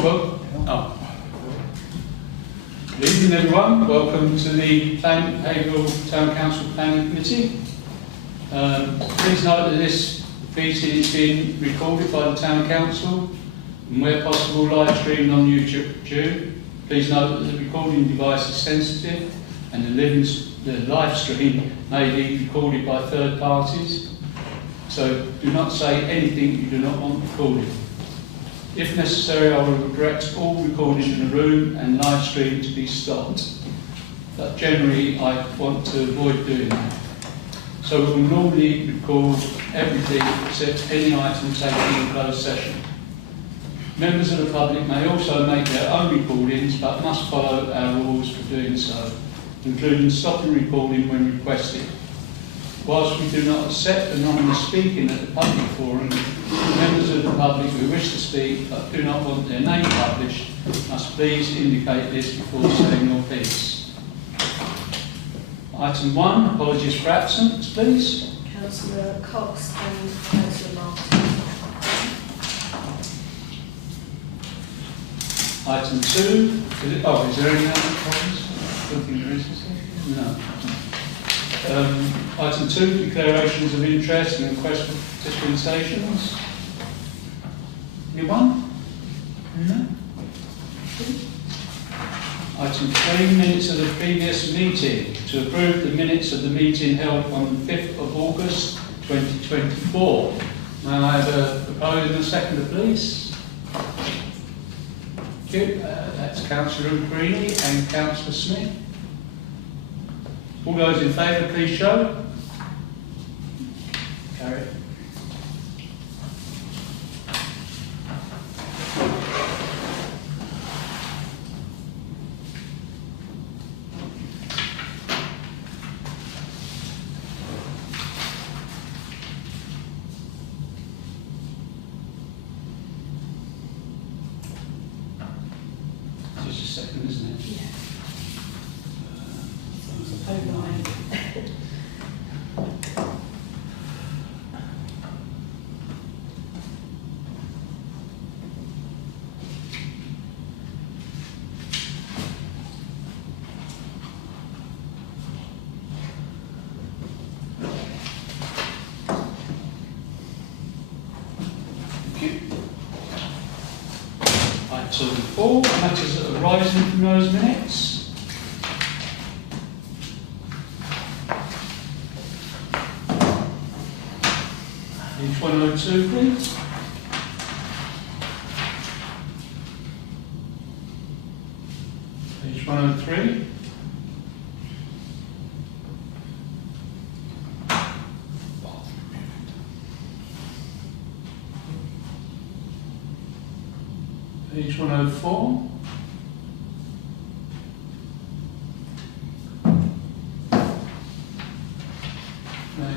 book. Oh. Good evening everyone, welcome to the Haverhill Town Council Planning Committee. Please note that this meeting is being recorded by the Town Council and where possible live streamed on YouTube. Please note that the recording device is sensitive and the live stream may be recorded by third parties. So do not say anything you do not want recorded. If necessary, I will direct all recording in the room and live stream to be stopped. But generally, I want to avoid doing that. So we will normally record everything except any item taken in closed session. Members of the public may also make their own recordings, but must follow our rules for doing so, including stopping recording when requested. Whilst we do not accept anonymous speaking at the public forum, members of the public who wish to speak but do not want their name published must please indicate this before saying your piece. Item 1, apologies for absence, please. Councillor Cox and Councillor Martin. Item 2, is there any other problems? I don't think there is. No. Item 2, declarations of interest and request for dispensations. Anyone? No? Item 3, minutes of the previous meeting. To approve the minutes of the meeting held on the 5th of August 2024. May I have a proposal and a seconder, please? Thank you. That's Councillor Greeny and Councillor Smith. All those in favour, please show. Carry. Just a second, isn't it? Yeah. Item 4, matters arising from those minutes. Page 102, please. Page 103. Page 104.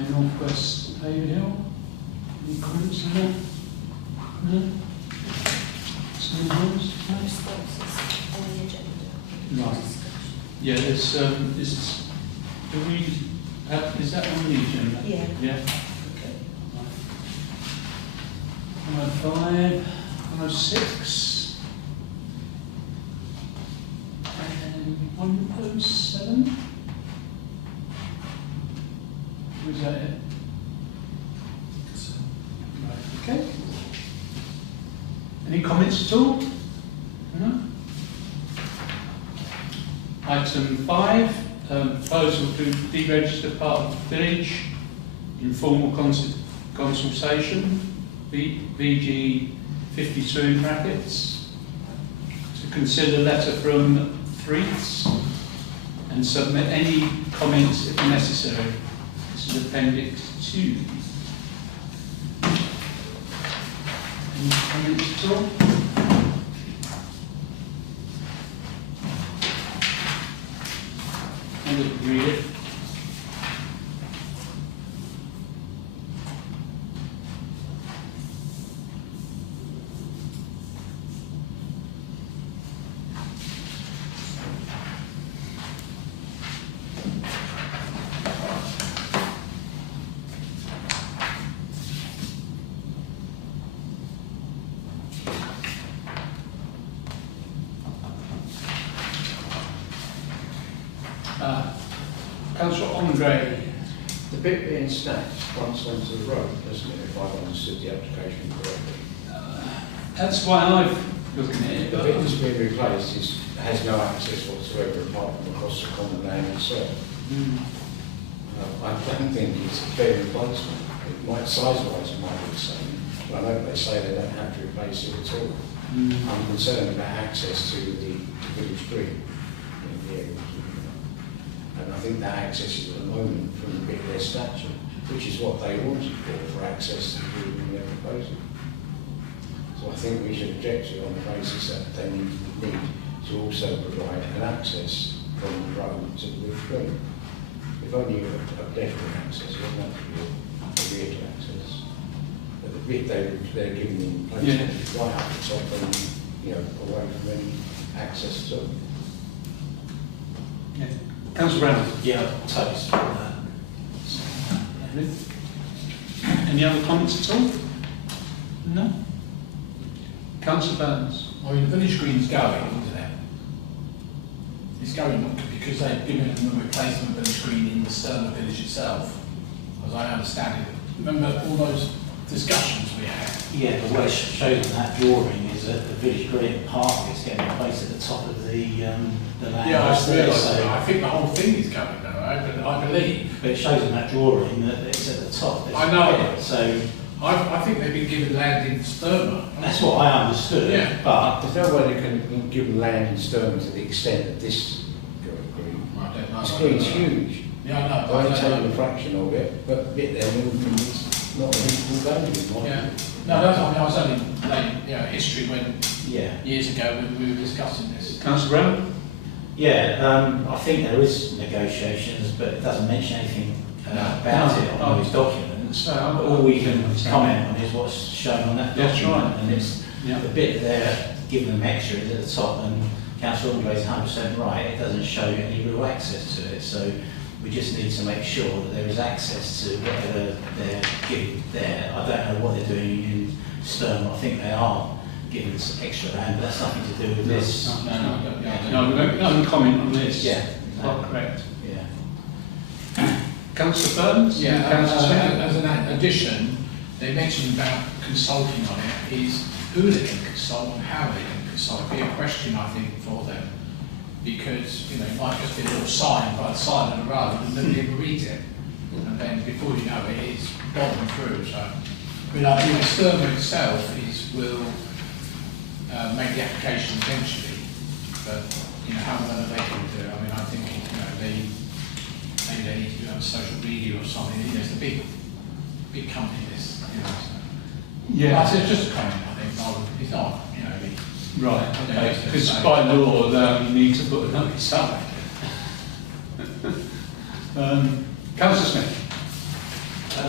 North West Haverhill. Any comments on that? No? Some rules? No responses on the agenda. Right. Yeah, there's is that on the agenda? Yeah. Yeah. Okay. Right. 105, 106, and 107. Was that it? Right, okay. Any comments at all? No? Item 5, proposal to deregister part of the village, informal consultation, VG 52 in brackets, to consider letter from Threaths and submit any comments if necessary. This is Appendix 2. Any comments at all? I would read it. Councillor Andre. The bit being snatched fronts onto the road, doesn't it, if I've understood the application correctly? That's why I'm looking at it. The bit that's being replaced has no access whatsoever apart from across the common land itself. I don't think it's a fair replacement. It might, size-wise, it might be the same, but I know they say they don't have to replace it at all. I'm concerned about access to the village green in the area. And I think that access is at the moment from the bit of their statute, which is what they wanted for access to the building they're proposing. So I think we should object to it on the basis that they need to also provide an access from the road to the village green. If only a pedestrian access, it doesn't have to be a vehicle access. But the bit they're giving in place is right up the top and, you know, away from any access to it. Yeah. Councillor Brown. Yeah, totally support that. Any other comments at all? No. Councillor Burns. I mean, the village green's going, isn't it? It's going because they've given them a replacement village green in the Sturma village itself, as I understand it. Remember all those discussions we had? Yeah, but what it shows in that drawing is that the village green part is getting placed at the top of the land. Yeah, I realise that. I think the whole thing is going though, right? But I believe. But it shows in that drawing that it's at the top. I know. So I think they've been given land in Sturma. that's what I understood. Yeah. But There's no way they can give them land in Sturma to the extent of this green. I don't know. This green's huge. Yeah, I know. I've only taken a fraction of it, but a bit there is not an equal value in my Yeah. view. No, that's, I mean, I was only playing, history when yeah. years ago when we were discussing this. Councillor Brown. Yeah, I think there is negotiations, but it doesn't mention anything about it on those documents. So All we can comment on is what's shown on that That's document, right. and it's the bit there giving them extra is at the top, and Councillor Andre is 100% right. It doesn't show any real access to it, so we just need to make sure that there is access to whatever they're giving there. I don't know what they're doing in Sturm. I think they are giving some extra land, but that's nothing to do with this. No, we don't comment on this. Yeah. Not correct. Yeah. Councillor Burns. Yeah, Councillor Smith. as an addition, they mentioned about consulting on it, is who they can consult and how they can consult. It'd be a question, I think, for them. Because, you know, it might just be a little sign by the side of the road and nobody ever reads it. And then before you know it, it's gone through. So, I mean, I think the Sturma itself will make the application eventually. But, you know, how well they can do it. I mean, I think, you know, maybe they need to do it on social media or something. You know, it's a big company, this, you know. So. Yeah. It's just a comment, I think. It's not, you know, Right, okay, because by law you need to put a notice up. Councillor Smith. I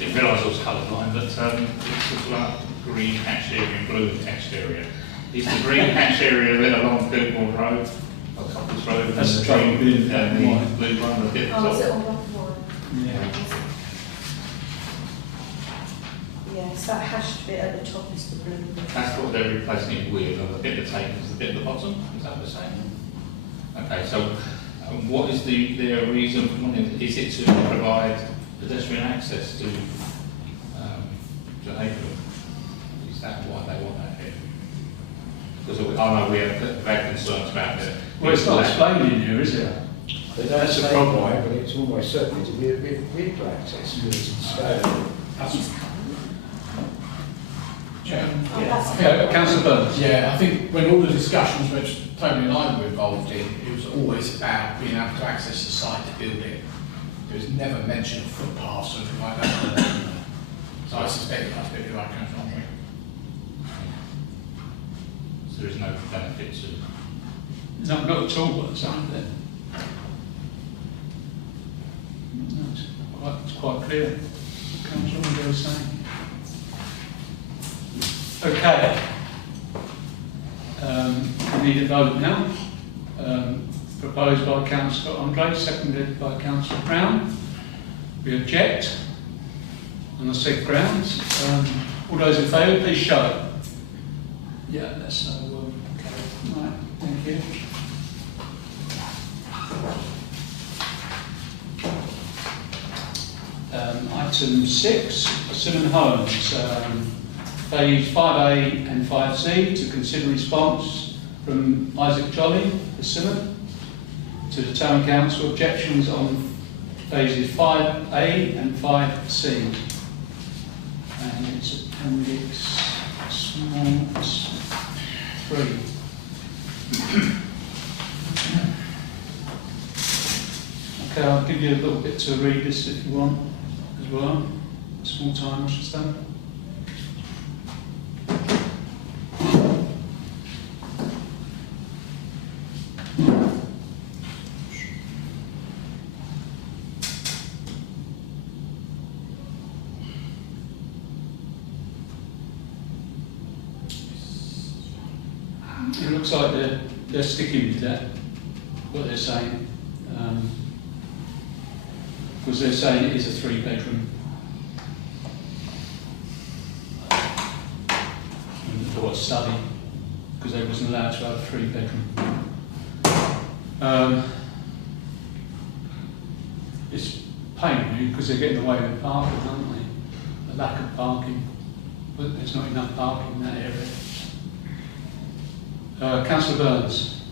didn't realise I was colourblind, but it's talks about green hatched area and blue hatched area. Is the green hatched area then along Gilmore Road, or Couples Road, That's and the trouble with it, and the blue one a bit Oh, is it top? on one? Yeah. Yeah, it's that hashed bit at the top is the blue. That's what they're replacing it with, and the bit that's taken is the bit at the bottom, is that the same? Okay, so what is their reason for wanting, is it to provide pedestrian access to Haverhill? Is that why they want that here? Because I know we have had concerns about it. Well, it's not explained in here, is it? They don't That's a say problem. why, but it's almost certain to be a bit vehicle access because it's scale. Councillor Burns. Yeah, I think when all the discussions which Tony and I were involved in, it was always about being able to access the site to build it. There was never mention of footpaths or anything like that. So I suspect that's a bit where I come from. So there is no benefit to. No, not at all what's on there. No, it's quite clear. Councillor Andre was saying. Okay. We need a vote now. Proposed by Councillor Andre, seconded by Councillor Brown. We object on the said grounds. All those in favour, please show. Yeah, that's okay. Right, thank you. Item 6, Persimmon Homes, phase 5A and 5C, to consider response from Isaac Jolly, Persimmon, to the Town Council, objections on phases 5A and 5C. And it's appendix small 3. Okay, I'll give you a little bit to read this if you want as well. Small time, I should say. It looks like they're sticking with that, what they're saying. Because they're saying it is a 3-bedroom. Or a study, because they wasn't allowed to have a 3-bedroom. It's painful because they're getting away with parking, aren't they? A lack of parking, but there's not enough parking in that area. Councillor Burns.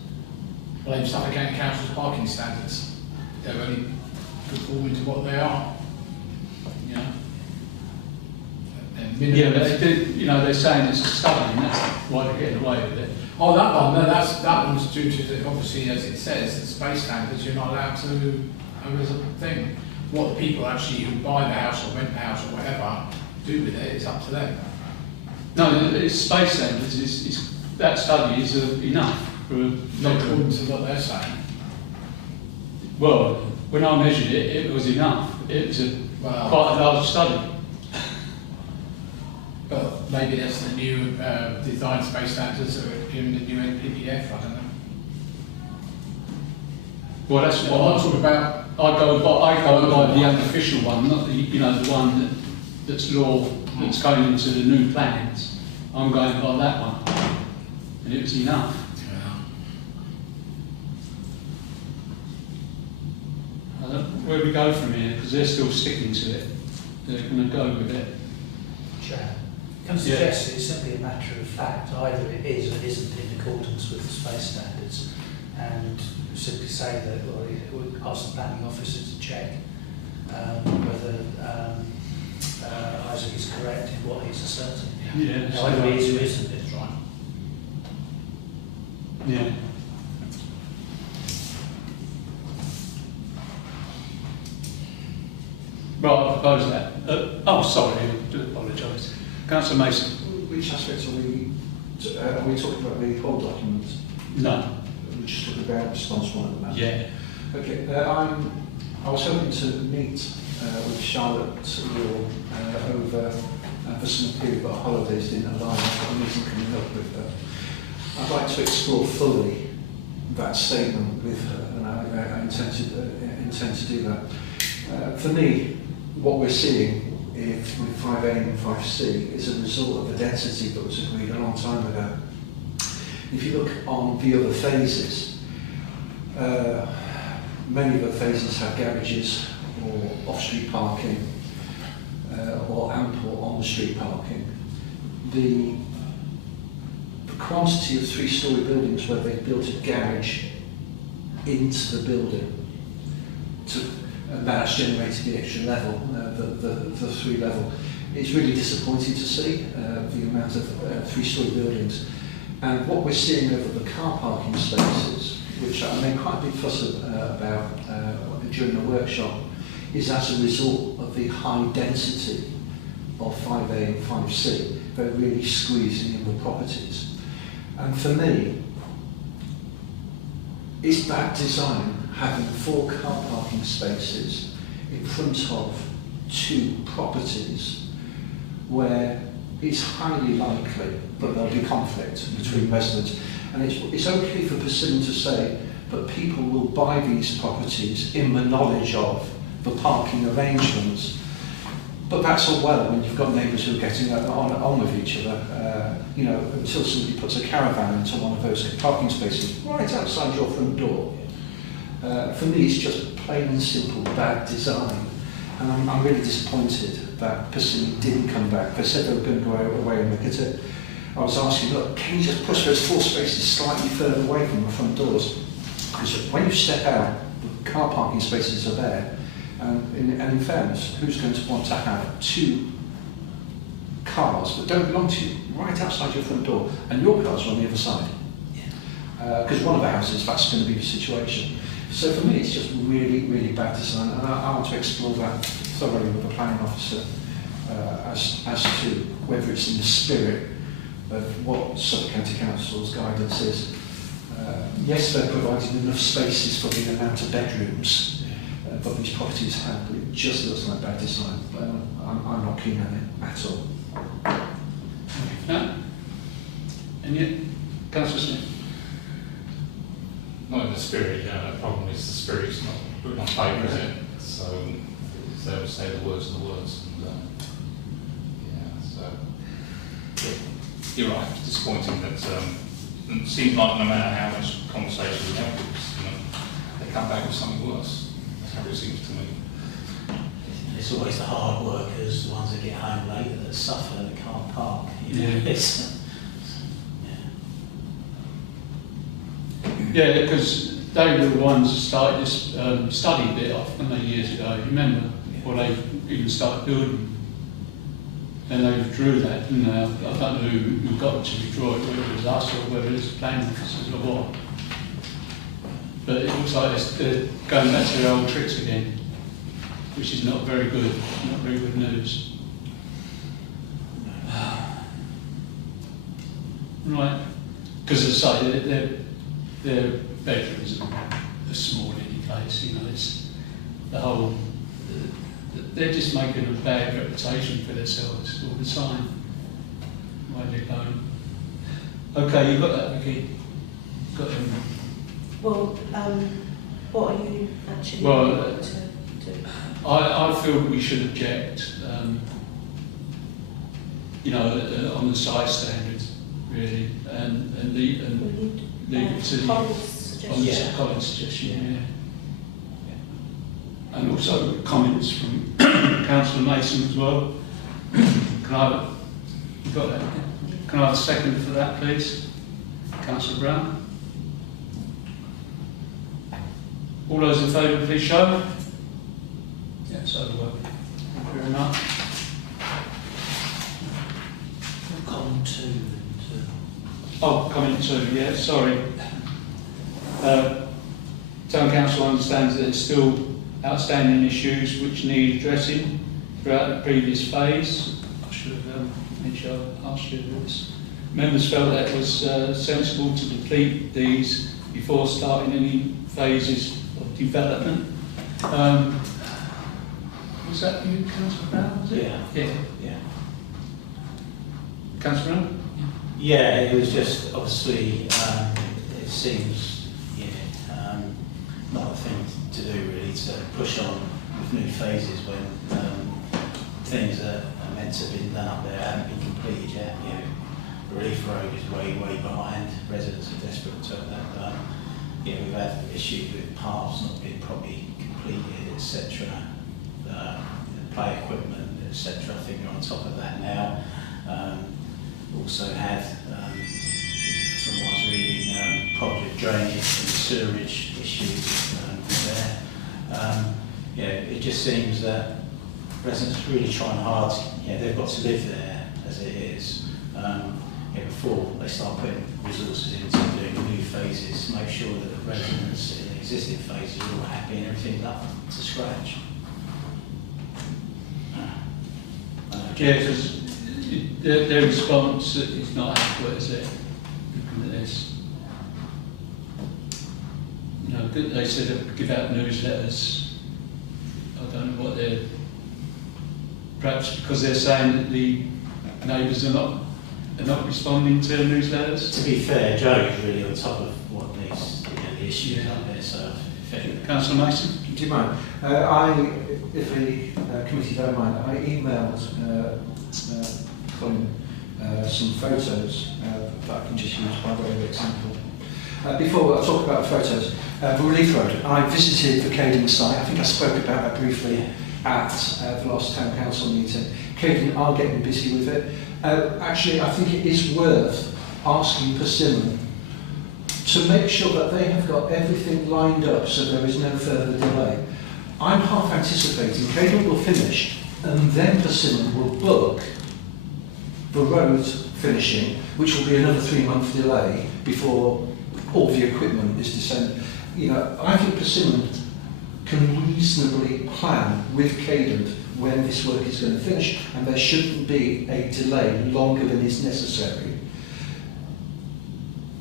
Well, they've stuff against council's parking standards. They're only conforming to what they are. Yeah. Yeah, but they do, you know, they're saying it's a study, and that's why they're getting away with it. Oh, that one, no, that one's due to, obviously, as it says, the space standards, you're not allowed to have as a thing. What the people actually who buy the house or rent the house or whatever do with it is up to them. No, it's space standards. That study is enough for a Not according to what they're saying. Well, when I measured it, it was enough. It was quite a large study. But maybe that's the new design space standards that are in the new NPDF, I don't know. Well, that's what I'm talking about. I go by the unofficial one, not the one that's law, that's going into the new plans. I'm going by that one, and it was enough. I don't know where we go from here, because they're still sticking to it. They're going to go with it. Chair, can I suggest it's simply a matter of fact, either it is or it isn't in accordance with the space standards, and simply say that, well, it would ask the planning officer to check whether Isaac is correct in what he's asserting. Yeah. Either it is or isn't it. Right. Yeah. Right, I propose that. Sorry, I do apologise. Councillor Mason. Which aspects are we talking about the whole document? No. We're just talking about response one at the moment. Yeah. Okay, I was hoping to meet with Charlotte over for some period, but holidays didn't allow. I've got a meeting coming up with her. I'd like to explore fully that statement with her, and I intend to do that. For me, what we're seeing with 5A and 5C is a result of a density that was agreed a long time ago. If you look on the other phases, many of the phases have garages or off-street parking or ample on-the-street parking. The quantity of 3-storey buildings where they built a garage into the building, and that's generated the extra level, the 3 level. It's really disappointing to see the amount of 3-storey buildings. And what we're seeing over the car parking spaces, which I made quite a big fuss about during the workshop, is as a result of the high density of 5A and 5C. They're really squeezing in the properties. And for me, is that design having 4 car parking spaces in front of 2 properties where it's highly likely that there'll be conflict between residents. And it's okay for Persimmon to say that people will buy these properties in the knowledge of the parking arrangements. But that's all well when you've got neighbours who are getting on with each other, until somebody puts a caravan into one of those parking spaces right outside your front door. For me, it's just plain and simple bad design. And I'm really disappointed that Persimmon didn't come back. They said they were going to go away and look at it. I was asking, look, can you just push those 4 spaces slightly further away from the front doors? Because when you step out, the car parking spaces are there. And in fairness, who's going to want to have 2 cars that don't belong to you right outside your front door, and your cars are on the other side? Because one of the houses, that's going to be the situation. So for me, it's just really, really bad design, and I want to explore that thoroughly with the planning officer as to whether it's in the spirit of what Suffolk County Council's guidance is. Yes, they're providing enough spaces for the amount of bedrooms that these properties have, but it just looks like bad design. I'm not keen on it at all. No? And yet, Councillor Smith? Not in the spirit, the problem is the spirit's not written on paper, is it? So they would say the words are the words. And, so you're right, it's disappointing that it seems like no matter how much conversation we have with them, they come back with something worse. That's how it seems to me. It's always the hard workers, the ones that get home later, that suffer, that can't park. You know? Yeah, because they were the ones that started this study bit off years ago. You remember? Before they even started building. Then they withdrew that, and I don't know who got to withdraw it, whether it was us or whether it was the planning officers or what. But it looks like they're going back to their old tricks again, which is not very good, not very good news. Right, because as I say, their bedrooms are small in any case, you know, it's the whole, they're just making a bad reputation for themselves all the time. Why they're going. Okay, you got that, Vicky? Got him. Well, what are you actually Well, going to do? I feel we should object, you know, on the site standards, really, and leave it to the Colin's suggestion, yeah. And also comments from Councillor Mason as well. Can I have, you got that? Can I have a second for that, please? Councillor Brown. All those in favour, please show. Yeah, so thank you very much. Comment 2 and Oh, comment 2, yeah, sorry. Town Council understands that there's still outstanding issues which need addressing throughout the previous phase. I should have made sure I asked you this. Members felt that it was sensible to complete these before starting any phases of development. Was that you, Councillor Brown, was it? Yeah. Councillor Brown? Yeah, it was just obviously, it seems not a thing to do really, to push on with new phases when things that are meant to have been done up there haven't been completed yet. You know, Relief Road is way behind. Residents are desperate to have that done. You know, we've had issues with paths not being properly completed, etc. Play equipment, etc. I think we're on top of that now. Also had, from what I was reading, project drainage and sewerage issues there. Yeah, it just seems that residents are really trying hard. Yeah, they've got to live there as it is. Before they start putting resources into doing new phases, make sure that the residents in the existing phases are all happy and everything's up to scratch. Yeah, because their response is not adequate, is it? Looking at this. You know, they said they'd give out newsletters. I don't know what they're... Perhaps because they're saying that the neighbours are not responding to newsletters? To be fair, Joe is really on top of what needs, the issues up there, so... Councillor Mason? Do you mind? If the committee don't mind, I emailed Colin some photos that I can just use by way of example. Before I talk about the photos, the Relief Road, I visited the Cading site. I think I spoke about that briefly at the last Town Council meeting. Cading are getting busy with it. Actually, I think it is worth asking Persimmon to make sure that they have got everything lined up so there is no further delay. I'm half anticipating Cading will finish and then Persimmon will book the road finishing, which will be another 3-month delay before all the equipment is descended. You know, I think Persimmon can reasonably plan with Cadent when this work is going to finish, and there shouldn't be a delay longer than is necessary.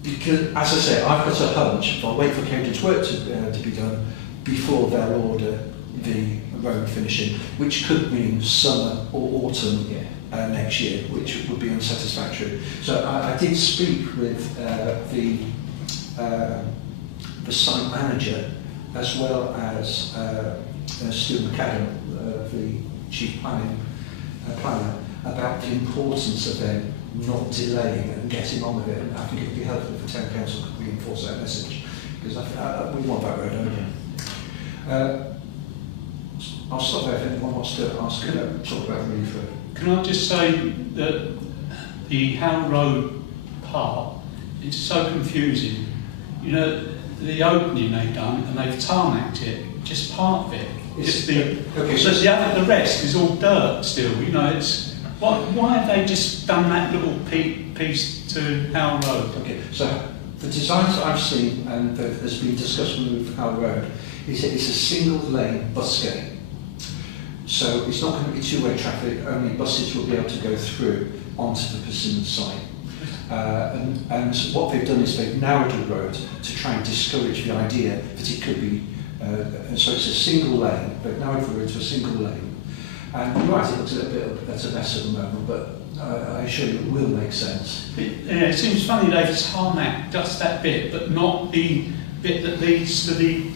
Because, as I say, I've got a hunch, if I wait for Cadent's work to be done before they'll order the road finishing, which could mean summer or autumn next year, which would be unsatisfactory. So I did speak with the site manager, as well as Stu McAdam, the chief planner, about the importance of them not delaying and getting on with it. And I think it would be helpful if the Town Council could reinforce that message, because we want that road open. I'll stop there if anyone wants to ask, talk about the Relief Road. Can I just say that the Haverhill Road part, it's so confusing. You know, the opening they've done, and they've tarmacked it, just part of it. It's okay, so the rest is all dirt still. You know, it's why have they just done that little piece to Haverhill Road? Okay, so the designs I've seen and that has been discussed with Haverhill Road is it's a single lane bus gate. So it's not going to be two-way traffic, only buses will be able to go through onto the Persimmon site. And what they've done is they've narrowed the road to try and discourage the idea that it could be, so it's a single lane, they've narrowed the road to a single lane. And you're right, it looks a little bit at a mess at the moment, but I assure you it will make sense. It seems funny they've tarmacked just that bit, but not the bit that leads to the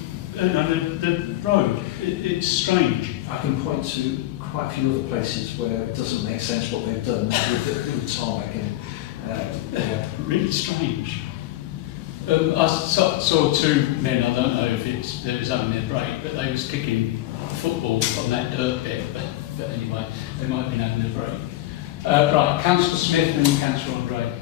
road. It's strange. I can point to quite a few other places where it doesn't make sense what they've done with the tarmac. Really strange. I saw two men, I don't know if they was having their break, but they was kicking football on that dirt bit, but anyway, they might have been having a break. Right, Councillor Smith and Councillor Andre.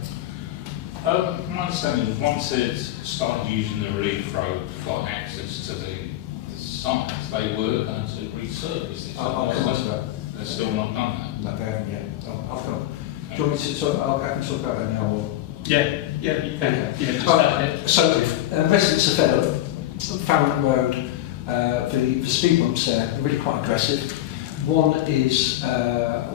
My understanding is once they'd started using the Relief Road for access to the site, they were going to resurface it. I'll come on to that. They're still not done that. No, they haven't yet. I'll come. Do you want me to talk? I can talk about that now. Or? Yeah, you can. Yeah, just that bit. So, residents of Haverhill, Farrington Road, the speed bumps there are really quite aggressive. One is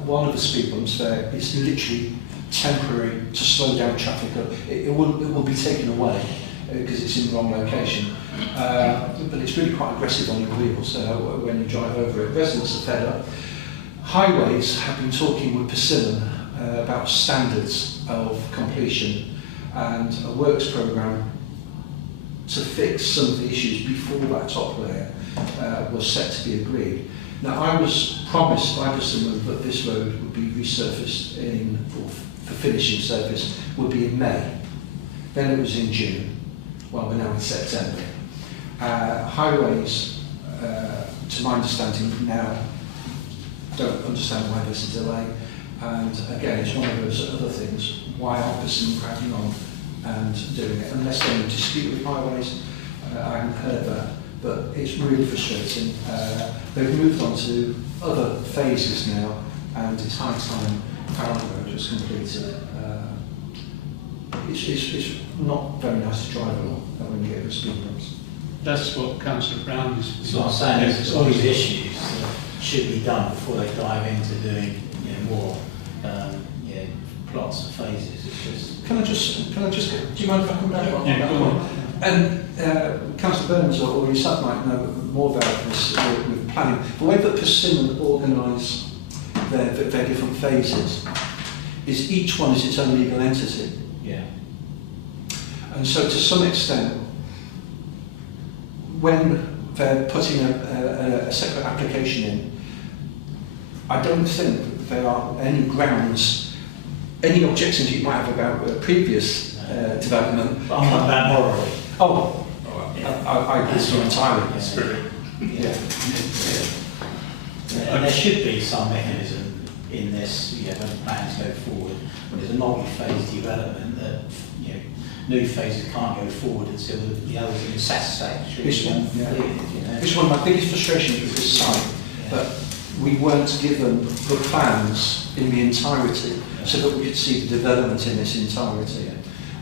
one of the speed bumps there is literally temporary to slow down traffic. It will be taken away because it's in the wrong location. But it's really quite aggressive on your wheels when you drive over it. Residents are fed up. Highways have been talking with Persimmon about standards of completion and a works programme to fix some of the issues before that top layer was set to be agreed. Now, I was promised by Persimmon that this road would be resurfaced or the finishing surface would be in May. Then it was in June. Well, we're now in September. Highways, to my understanding now, don't understand why there's a delay. And again, it's one of those other things. Why are Persimmon cracking on and doing it? Unless they're in dispute with Highways, I haven't heard that. But it's really frustrating. They've moved on to other phases now, and it's high time Farrington Road was completed. It's not very nice to drive along when you get the speed bumps. That's what Councillor Brown is. So what I'm saying is all these issues should be done before they dive into doing more plots and phases. It's just. Can I just do you mind if I come back on that? Yeah, go on. And Councillor Burns or yourself might know more about this with planning. The way that Persimmon organise their different phases is each one is its own legal entity. Yeah. And so to some extent, when they're putting a separate application in, I don't think there are any grounds, any objections you might have about previous development. But I'm not that morally. Oh, I agree with you entirely. Spirit. Yeah. And there should be some mechanism in this, when plans go forward. There's a multi-phase development that, new phases can't go forward until the others are satisfactory. This one, completed, This is one of my biggest frustrations with this site, that we weren't given the plans in the entirety so that we could see the development in its entirety.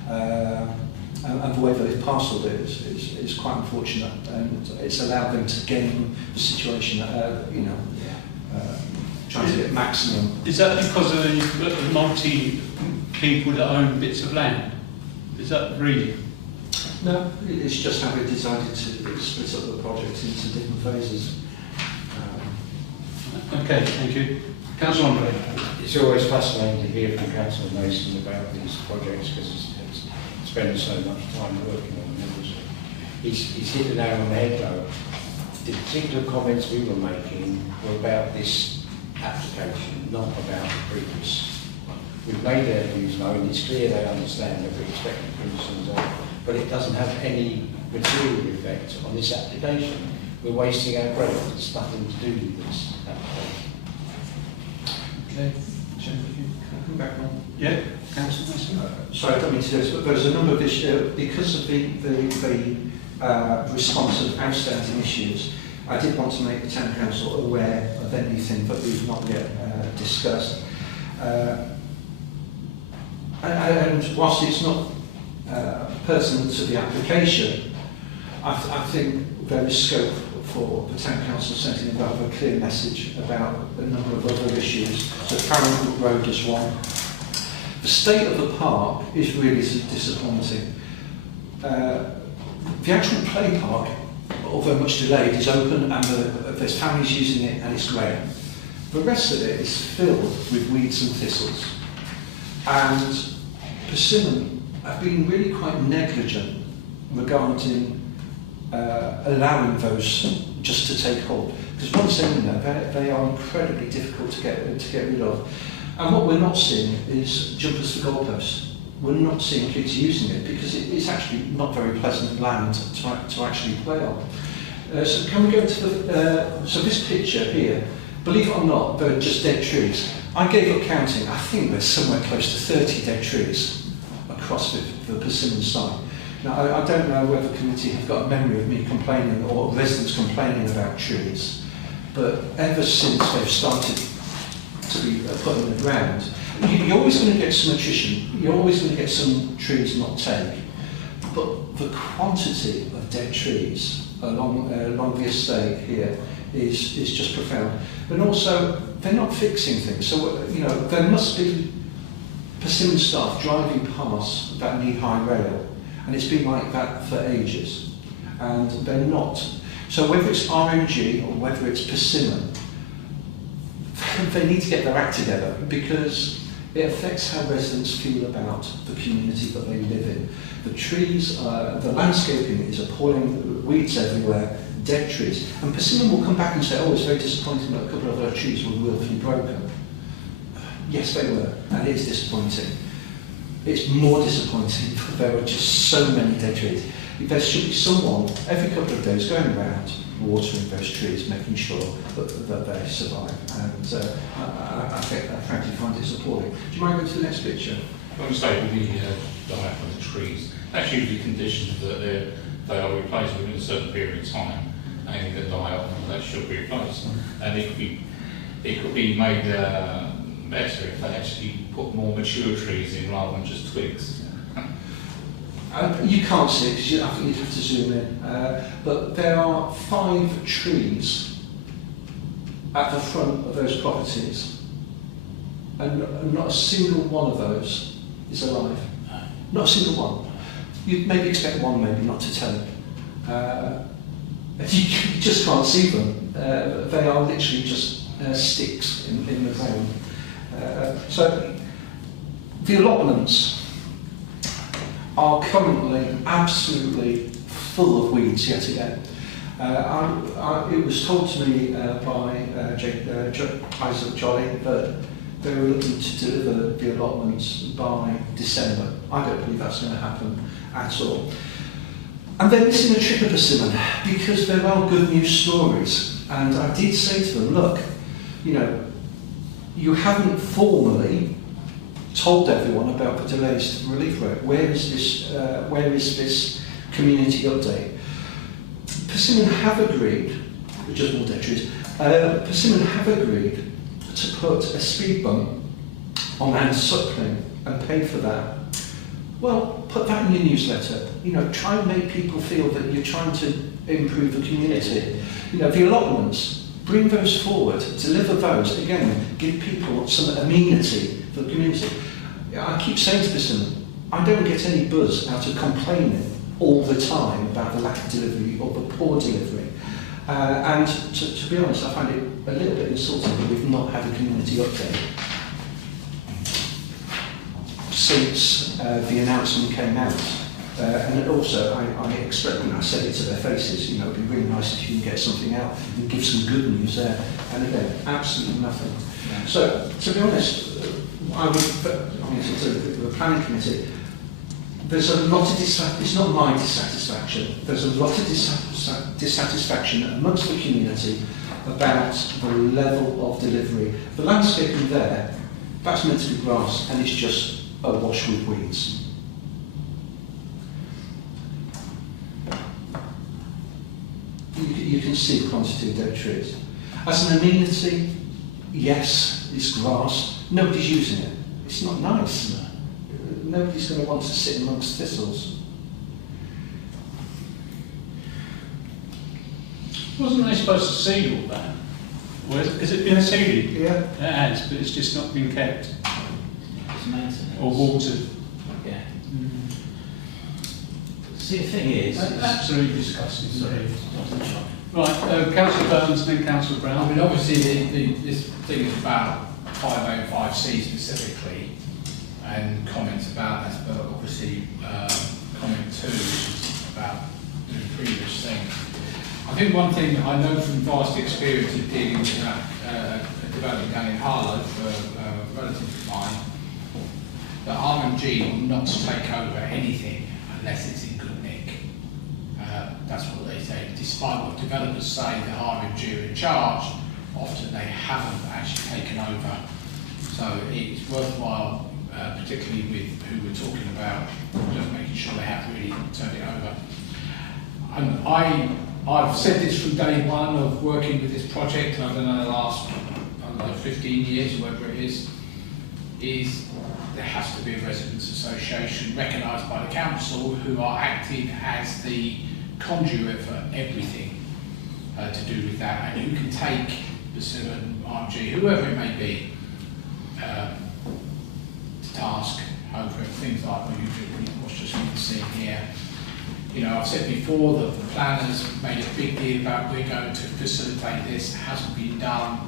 And the way that they've parcelled it is quite unfortunate, and it's allowed them to game the situation, trying to get maximum. Is that because of the multi people that own bits of land? Is that really? No, it's just how we decided to split up the project into different phases. Okay, thank you. Councillor Andre. It's always fascinating to hear from Councillor Mason about these projects because he's spent so much time working on them. He's hit the nail on the head though. The particular comments we were making were about this application, not about the previous. We've made their views known, it's clear they understand that we expect the criticisms of, but it doesn't have any material effect on this application. We're wasting our breath, it's nothing to do with this application. Okay, can I come back on? Yeah, Councillor Mason. Sorry, I don't mean to do this, but there's a number of issues, because of the response of outstanding issues, I did want to make the Town Council aware of anything that we've not yet discussed. And whilst it's not pertinent to the application, I think there is scope for the Town Council sending a rather clear message about a number of other issues. So Farrington Road is one. The state of the park is really disappointing. The actual play park, although much delayed, is open and there's families using it and it's great. The rest of it is filled with weeds and thistles. And Persimmon have been really quite negligent regarding allowing those just to take hold. Because once they're in there, they are incredibly difficult to get rid of. And what we're not seeing is jumpers for goalposts. We're not seeing kids using it because it's actually not very pleasant land to actually play on. So can we go to the, so this picture here, believe it or not, they're just dead trees. I gave up counting, I think there's somewhere close to 30 dead trees across the Persimmon site. Now, I don't know whether the committee have got a memory of me complaining or residents complaining about trees, but ever since they've started to be put in the ground, you're always going to get some attrition, you're always going to get some trees not take, but the quantity of dead trees along the estate here is just profound. And also, they're not fixing things, so there must be Persimmon staff driving past that knee-high rail, and it's been like that for ages, and they're not. So whether it's RMG or whether it's Persimmon, they need to get their act together because it affects how residents feel about the community that they live in. The trees, the landscaping is appalling, weeds everywhere, dead trees. And Persimmon will come back and say, oh, it's very disappointing that a couple of our trees were willfully broken. Yes, they were, and it is disappointing. It's more disappointing that there are just so many dead trees. There should be someone every couple of days going around watering those trees, making sure that they survive. And I frankly find it appalling. Do you mind going to the next picture? I would say with the diet of the trees, that's usually conditioned that they are replaced within a certain period of time. Anything that die off, that should be replaced. And it could be made better if they actually put more mature trees in rather than just twigs. You can't see it because I think you'd have to zoom in. But there are 5 trees at the front of those properties, and not a single one of those is alive. Not a single one. You'd maybe expect one, maybe not to take. You just can't see them. They are literally just sticks in the ground. So the allotments are currently absolutely full of weeds yet again. It was told to me by Isaac Jolly that They were looking to deliver the allotments by December. I don't believe that's going to happen at all. And they're missing a trick of persimmon because there are good news stories. And I did say to them, look, you know, you haven't formally told everyone about the delays to the relief rate. Where is this community update? Persimmon have agreed, just more dead trees, Persimmon have agreed to put a speed bump on Ansuckling and pay for that. Well, put that in your newsletter. You know, try and make people feel that you're trying to improve the community. You know, the allotments, bring those forward, deliver those. Again, give people some amenity for the community. I keep saying to Persimmon, I don't get any buzz out of complaining all the time about the lack of delivery or the poor delivery. And to be honest, I find it a little bit insulting that we've not had a community update since the announcement came out. And also, I expect, when I said it to their faces, you know, it'd be really nice if you can get something out and give some good news there. And again, absolutely nothing. So, to be honest, I would, to the planning committee, there's a lot of it's not my dissatisfaction, there's a lot of dissatisfaction amongst the community about the level of delivery. The landscaping there, that's meant to be grass and it's just awash with weeds. You can see the quantity of dead trees. As an amenity, yes, it's grass, nobody's using it. It's not nice. Nobody's going to want to sit amongst thistles. Wasn't they supposed to seed all that? Or has it been seeded? Yeah. It has, but it's just not been kept. It's maintenance. Or watered. Yeah. See, the thing is... Absolutely disgusting. Sorry. Right, Councillor Burns, then Councillor I Brown. mean, obviously, this thing is about 505C specifically, and comments about that, but obviously, comment 2 is about the previous thing. I think one thing I know from vast experience of dealing with a development down in Harlow for a relative of mine, that RMG will not take over anything unless it's in good nick. That's what they say. Despite what developers say that RMG are in charge, often they haven't actually taken over. So it's worthwhile, particularly with who we're talking about, just making sure they have really turned it over. And I've said this from day one of working with this project, I don't know, the last 15 years, or whatever it is there has to be a residents' association recognised by the council who are acting as the conduit for everything to do with that, and who can take Persimmon, RMG, whoever it may be, to task over things like what's just been seen here. You know, I've said before that the planners made a big deal about we're going to facilitate this. It hasn't been done.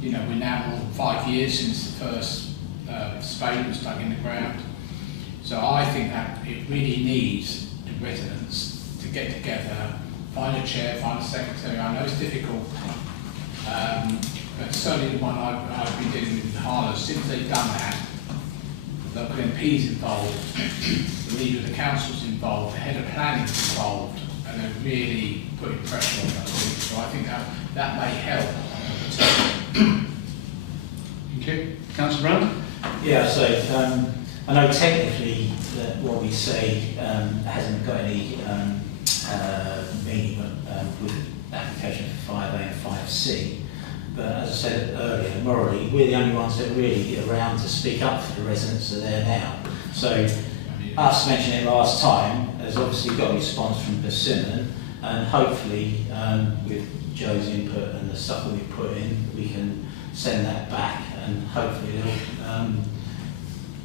You know, we're now more than 5 years since the first spade was dug in the ground. So I think that it really needs the residents to get together, find a chair, find a secretary. I know it's difficult, but certainly the one I've been dealing with in Harlow, since they've done that, the local MP's involved, the leader of the council's involved, the head of planning's involved, and they're really putting pressure on those things. So I think that may help. Thank you. Councillor Brown? Yeah, so I know technically that what we say hasn't got any meaning with application for 5A and 5C, but as I said earlier, morally, we're the only ones that are really around to speak up for the residents that are there now. So us mentioning it last time has obviously got a response from Persimmon, and hopefully with Joe's input and the stuff that we put in, we can send that back and hopefully they'll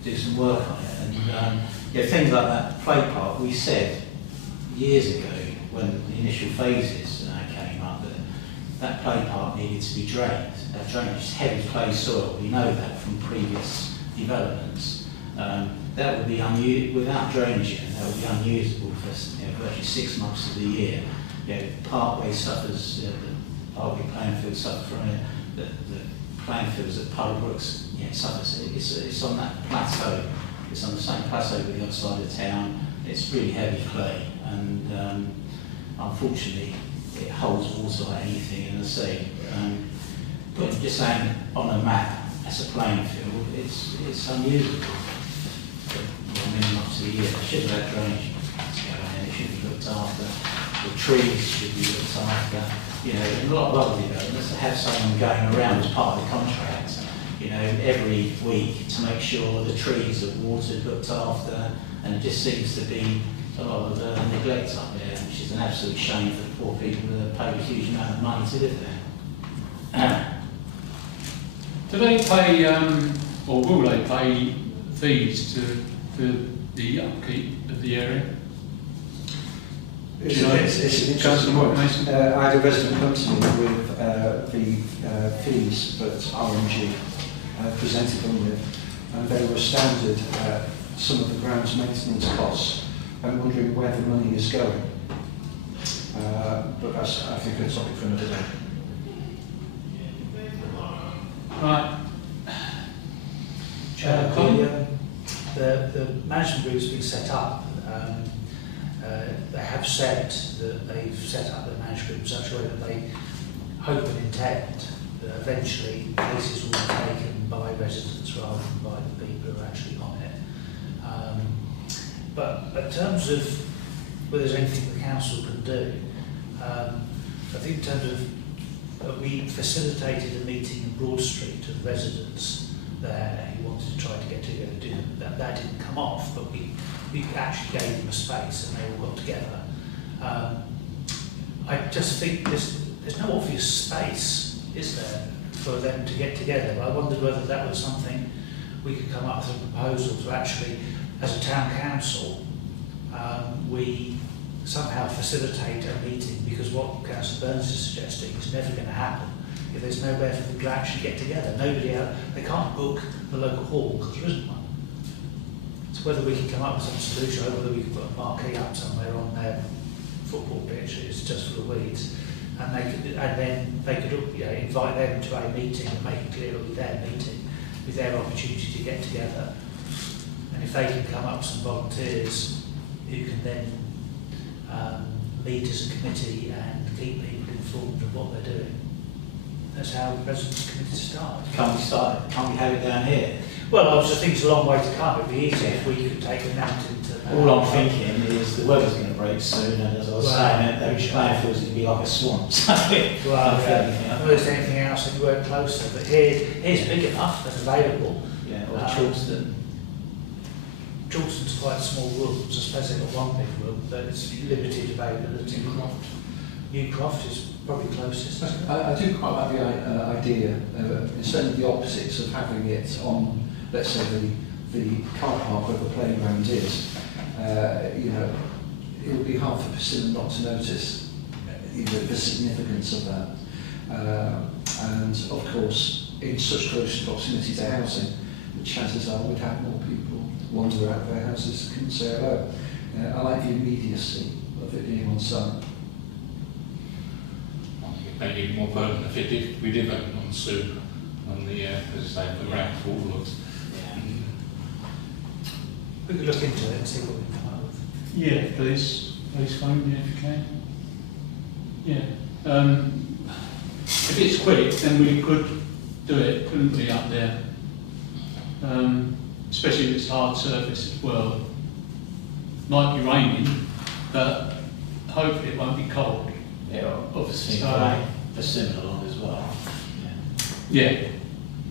do some work on it. And yeah, things like that play park, we said years ago when the initial phases came up that play park needed to be drained. That drainage is heavy clay soil, we know that from previous developments. That would be without drainage in, that would be unusable for virtually 6 months of the year. Parkway suffers, the Parkway playing field suffers from it, the playing fields at Puddlebrooks, it's on that plateau. It's on the same plateau with the other side of town. It's really heavy clay, and unfortunately, it holds water like anything in the sea. But just saying on a map as a playing field, it's unusable. Up to the year, it should have had drainage going in. It should be looked after. The trees should be looked after. You know, a lot of other developments that have someone going around as part of the contract, you know, every week to make sure the trees are watered, looked after, and it just seems to be a lot of neglect up there, which is an absolute shame for the poor people that have paid a huge amount of money to live there. Do they pay, or will they pay fees for the upkeep of the area? It's an interesting point. I had a resident come to me with the fees that RMG presented them with, and they were astounded at some of the grounds maintenance costs and wondering where the money is going. But that's, I think, a topic for another day. Right. The management group has been set up. They have said that they've set up the management group in such a way that they hope and intend that eventually cases will be taken by residents rather than by the people who are actually on it. But in terms of whether there's anything the council can do, I think in terms of we facilitated a meeting in Broad Street of residents there who wanted to try to get together. That didn't come off, but we actually gave them a space and they all got together. I just think there's no obvious space, is there, for them to get together. But I wondered whether that was something we could come up with a proposal to actually, as a town council, we somehow facilitate a meeting, because what Councillor Burns is suggesting is never going to happen if there's nowhere for them to actually get together. They can't book the local hall because there isn't one. So whether we can come up with some solution, or whether we can put a marquee up somewhere on their football pitch, it's just full of weeds, and then they could invite them to a meeting and make it clear it'll be their meeting with their opportunity to get together. And if they can come up with some volunteers who can then meet as a committee and keep people informed of what they're doing. That's how residents' committees start. Can't we have it down here? Well, I was just thinking it's a long way to come. It'd be easier if we could take them out into... All I'm thinking is the weather's going to break soon, and as I was saying, those playing fields going to be like a swamp. So well, there's anything else that you work closer, but here's big enough and available. Yeah, or Charleston. Charleston's quite small rooms. I suppose they've got one big room, but it's limited availability. Newcroft is probably closest. I do quite like the idea, instead of the opposites of having it on, let's say, the car park where the playground is. It would be hard for Persimmon not to notice the significance of that. And of course, in such close proximity to housing, the chances are we'd have more people wander out of their houses and say hello. I like the immediacy of it being on site. Maybe more permanent if we did open on soup on the, as I say, the ground floor looks. We could look into it and see what we can come up with. Yeah, please phone me if you can. Yeah. If it's quick, then we could do it, couldn't we, up there? Especially if it's hard surface as well. Might be raining, but hopefully it won't be cold. Yeah, obviously Persimmon along as well. Yeah.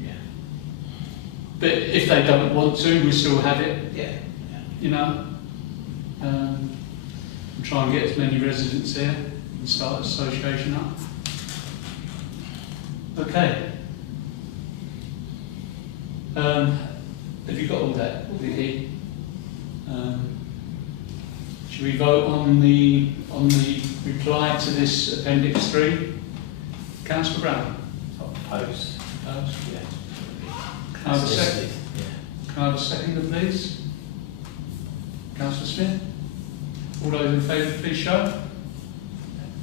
Yeah. But if they don't want to, we still have it. Yeah. You know. And try and get as many residents there and start an association up. Okay. Have you got all that, Vicky? Should we vote on the reply to this Appendix 3? Councillor Brown? Opposed. Opposed? Yeah. Can I have a second? Yeah. Can I have a second, please? Councillor Smith? All those in favour, please show.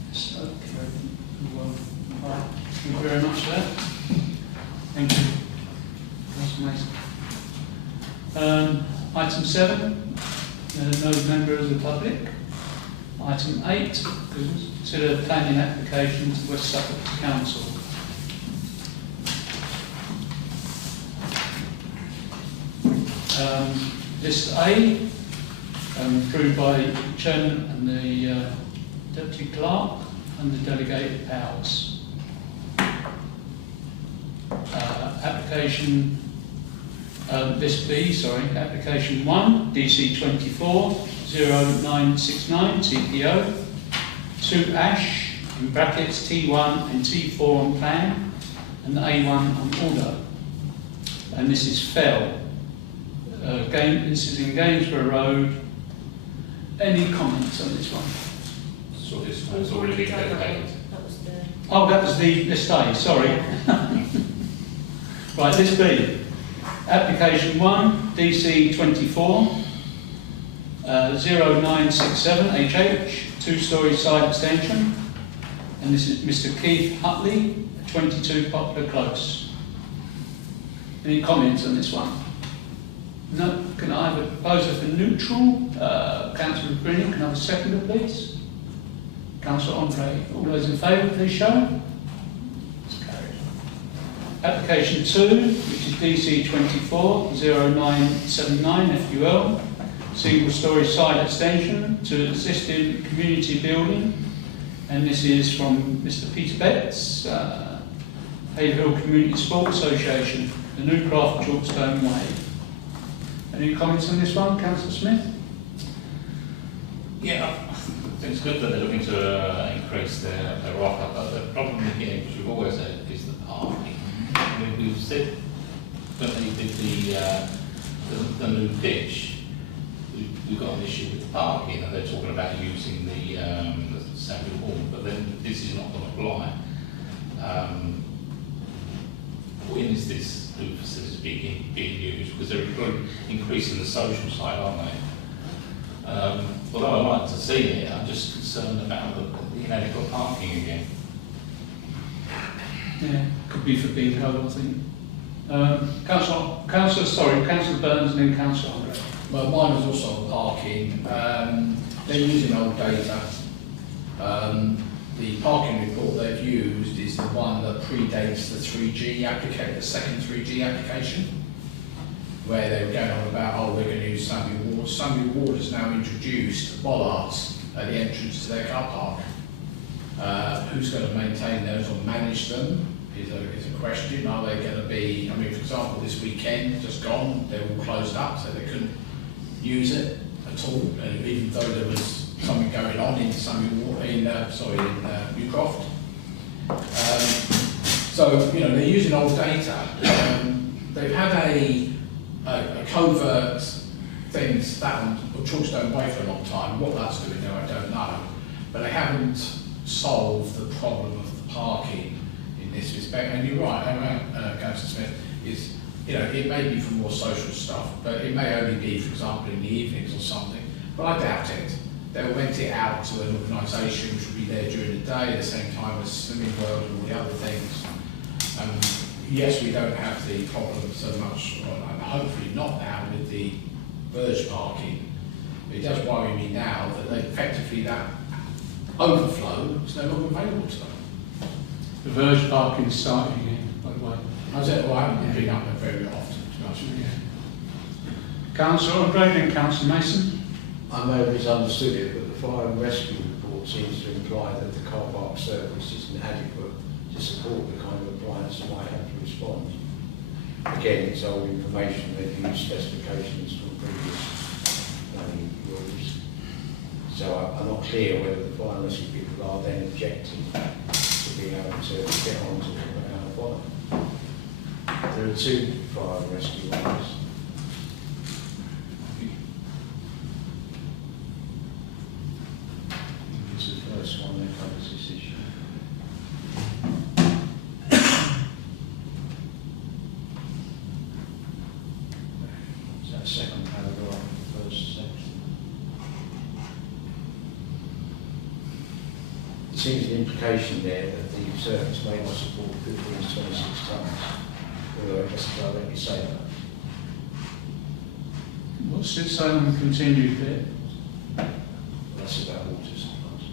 Yes, okay. Well, right. Thank you very much for that. Thank you. Councillor Mason. Item 7, no member of the public. Item 8, consider planning application to West Suffolk Council. List A, approved by the Chairman and the Deputy Clerk under delegated powers. Application, list B, sorry, application 1, DC 24-0969, TPO, 2 Ash, in brackets T1 and T4 on plan, and A1 on order. And this is Fell. This is in Gainsborough Road. Any comments on this one? So this one's already been dedicated. That was the... Oh, that was the list A, sorry. Right, list B. Application 1, DC 24-0967, HH, 2-storey side extension. And this is Mr. Keith Hutley, 22 Poplar Close. Any comments on this one? No. Can I have a proposer for neutral? Councillor Green, can I have a seconder, please? Councillor Andre. All those in favour, please show. It's carried. Application 2, which is DC 24-0979, FUL, single-storey side extension to existing community building. And this is from Mr. Peter Betts, Haverhill Community Sport Association, the New Craft Chalkstone Way. Any comments on this one, Councillor Smith? Yeah, I think it's good that they're looking to increase their offer, but the problem here, which we've always had, is the parking. We've said when they did the new pitch, we've got an issue with parking, and they're talking about using the Samuel Hall, but then this is not going to apply. When is this new facility being used? Because they're increasing the social side, aren't they? Although I like to see it, I'm just concerned about the inadequate parking again. Yeah, could be for bingo, I think. Councillor Burns and then Councillor Andre. Well, mine was also on parking. They're using old data. The parking report they've used is the one that predates the 3G application, the second 3G application, where they were going on about, oh, we're going to use Samuel Ward. Samuel Ward has now introduced bollards at the entrance to their car park. Who's going to maintain those or manage them is a question. Are they going to be, I mean, for example, this weekend, just gone, they were all closed up, so they couldn't use it at all, and even though there was something going on in Newcroft. So, you know, they're using old data. They've had a covert things that on Chalkstone Way for a long time. What that's doing now, I don't know. But they haven't solved the problem of the parking in this respect. And you're right, Councillor Smith, is, you know, it may be for more social stuff, but it may only be, for example, in the evenings or something. But I doubt it. They'll rent it out to an organisation which will be there during the day at the same time as Swimming World and all the other things. Yes, we don't have the problem so much, and hopefully not now, with the verge parking. It does worry me now that effectively that overflow is no longer available to them. The verge parking is starting again, by the way. I said, well, I haven't been up there very often, to be honest with you. Councillor Andre and Councillor Mason. I may have misunderstood it, but the fire and rescue report seems to imply that the car park service isn't adequate to support the kind of appliance that might have to respond. Again, it's old information, they've used specifications from previous planning rules. So I'm not clear whether the fire and rescue people are then objecting to being able to get onto the fire. There are 2 fire and rescue ones. First one that covers this issue. Is that second paragraph, the first section? It seems the implication there that the service may not support 15 to 26 tonnes, although it doesn't directly say that. What's it say on the continued bit? That's about water supplies.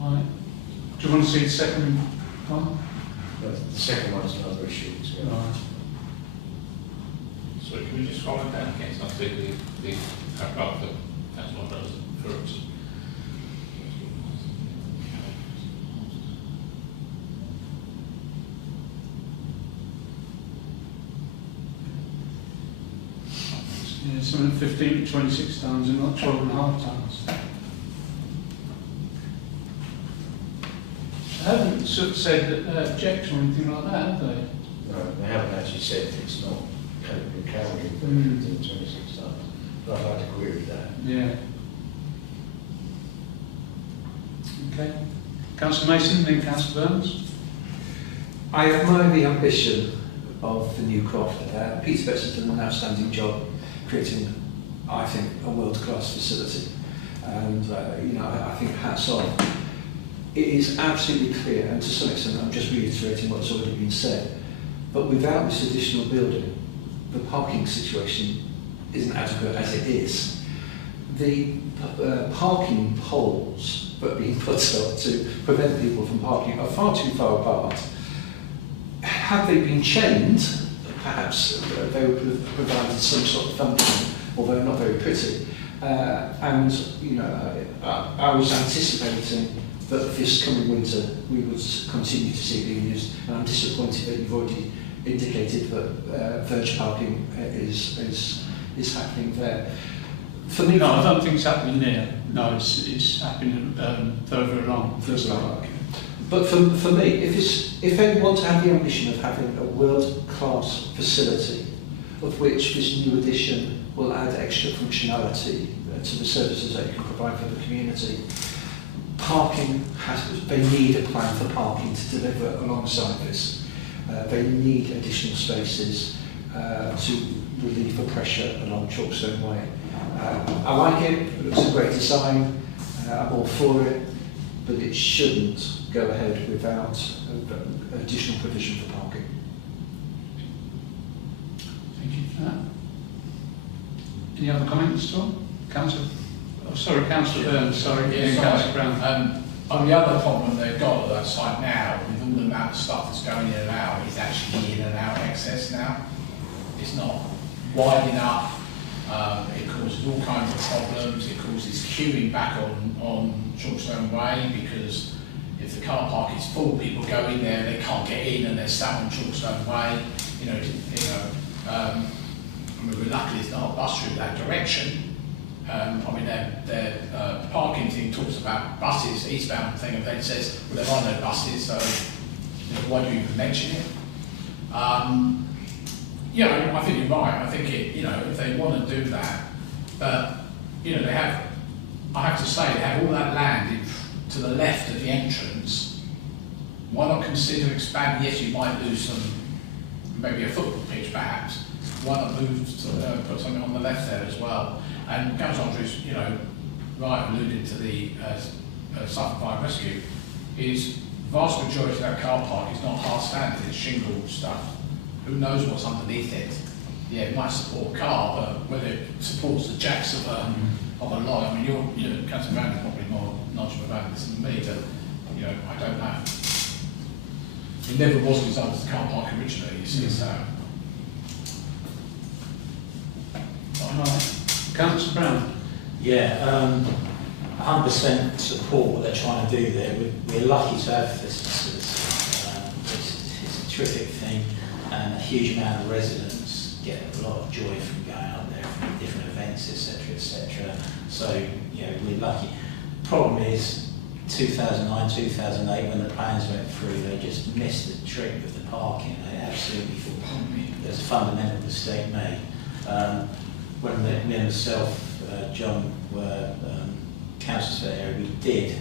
Right. Do you want to see the second one? But the second one's another issue as well. Right. So can we just scroll it down again, so I see the paragraph that Councillor Rose referred to? Yeah, something 15 to 26 tons and not 12.5 tons. They haven't sort of said that they object or anything like that, have they? No, they haven't actually said it's not capable of carrying 15 to 26 tonnes. But I'd like to agree with that. Yeah. Okay. Councillor Mason, then Councillor Burns. I admire the ambition of the new croft. Peter Betts has done an outstanding job creating, I think, a world-class facility. And, you know, I think hats off. It is absolutely clear, and to some extent I'm just reiterating what's already been said, but without this additional building, the parking situation isn't adequate as it is. The parking poles that are being put up to prevent people from parking are far too far apart. Had they been chained, perhaps they would have provided some sort of function, although not very pretty. And you know, I was anticipating that this coming winter we would continue to see it being used, and I'm disappointed that you've already indicated that verge parking is happening there. For me, No, I don't think it's happening there. No, it's happening further along. But for me, if they want to have the ambition of having a world-class facility, of which this new addition will add extra functionality to the services that you can provide for the community, they need a plan for parking to deliver alongside this. They need additional spaces to relieve the pressure along Chalkstone Way. I like it, it looks a great design, I'm all for it, but it shouldn't go ahead without additional provision for parking. Thank you for that. Any other comments at all? Councillor? Oh, sorry, Councillor Burns, sorry. Yeah, Councillor Brown. On the other problem they've got at that site now, with all the amount of stuff that's going in and out, is actually in and out access now. It's not wide enough. It causes all kinds of problems. It causes queuing back on Chalkstone Way, because if the car park is full, people go in there, they can't get in, and they're sat on Chalkstone Way. I mean, we're lucky there's not a bus route that direction. I mean, their parking thing talks about buses, eastbound thing, and then says, well, there are no buses, so why do you even mention it? Yeah, I think you're right. I think if they want to do that, but they have. I have to say, they have all that land to the left of the entrance. Why not consider expanding? Yes, you might lose maybe a football pitch, perhaps. Why not move to put something on the left there as well? And Councillor Andrews, right, alluded to the Suffolk Fire and Rescue. Is vast majority of that car park is not hard standing; it's shingle stuff. Who knows what's underneath it? Yeah, it might support a car, but whether it supports the jacks of a lot. I mean, Councillor Brown is probably more knowledgeable about this than me, but I don't know. It never was designed as a car park originally, you see, so. Right. Councillor Brown. Yeah, 100% support what they're trying to do there. We're lucky to have this facility. It's a terrific thing, and a huge amount of residents get a lot of joy from going up there, from different events, etc., etc. So, we're lucky. Problem is, 2009, 2008, when the plans went through, they just missed the trick with the parking. They absolutely thought there's a fundamental mistake made. When me and myself, John, were councillors for the area, we did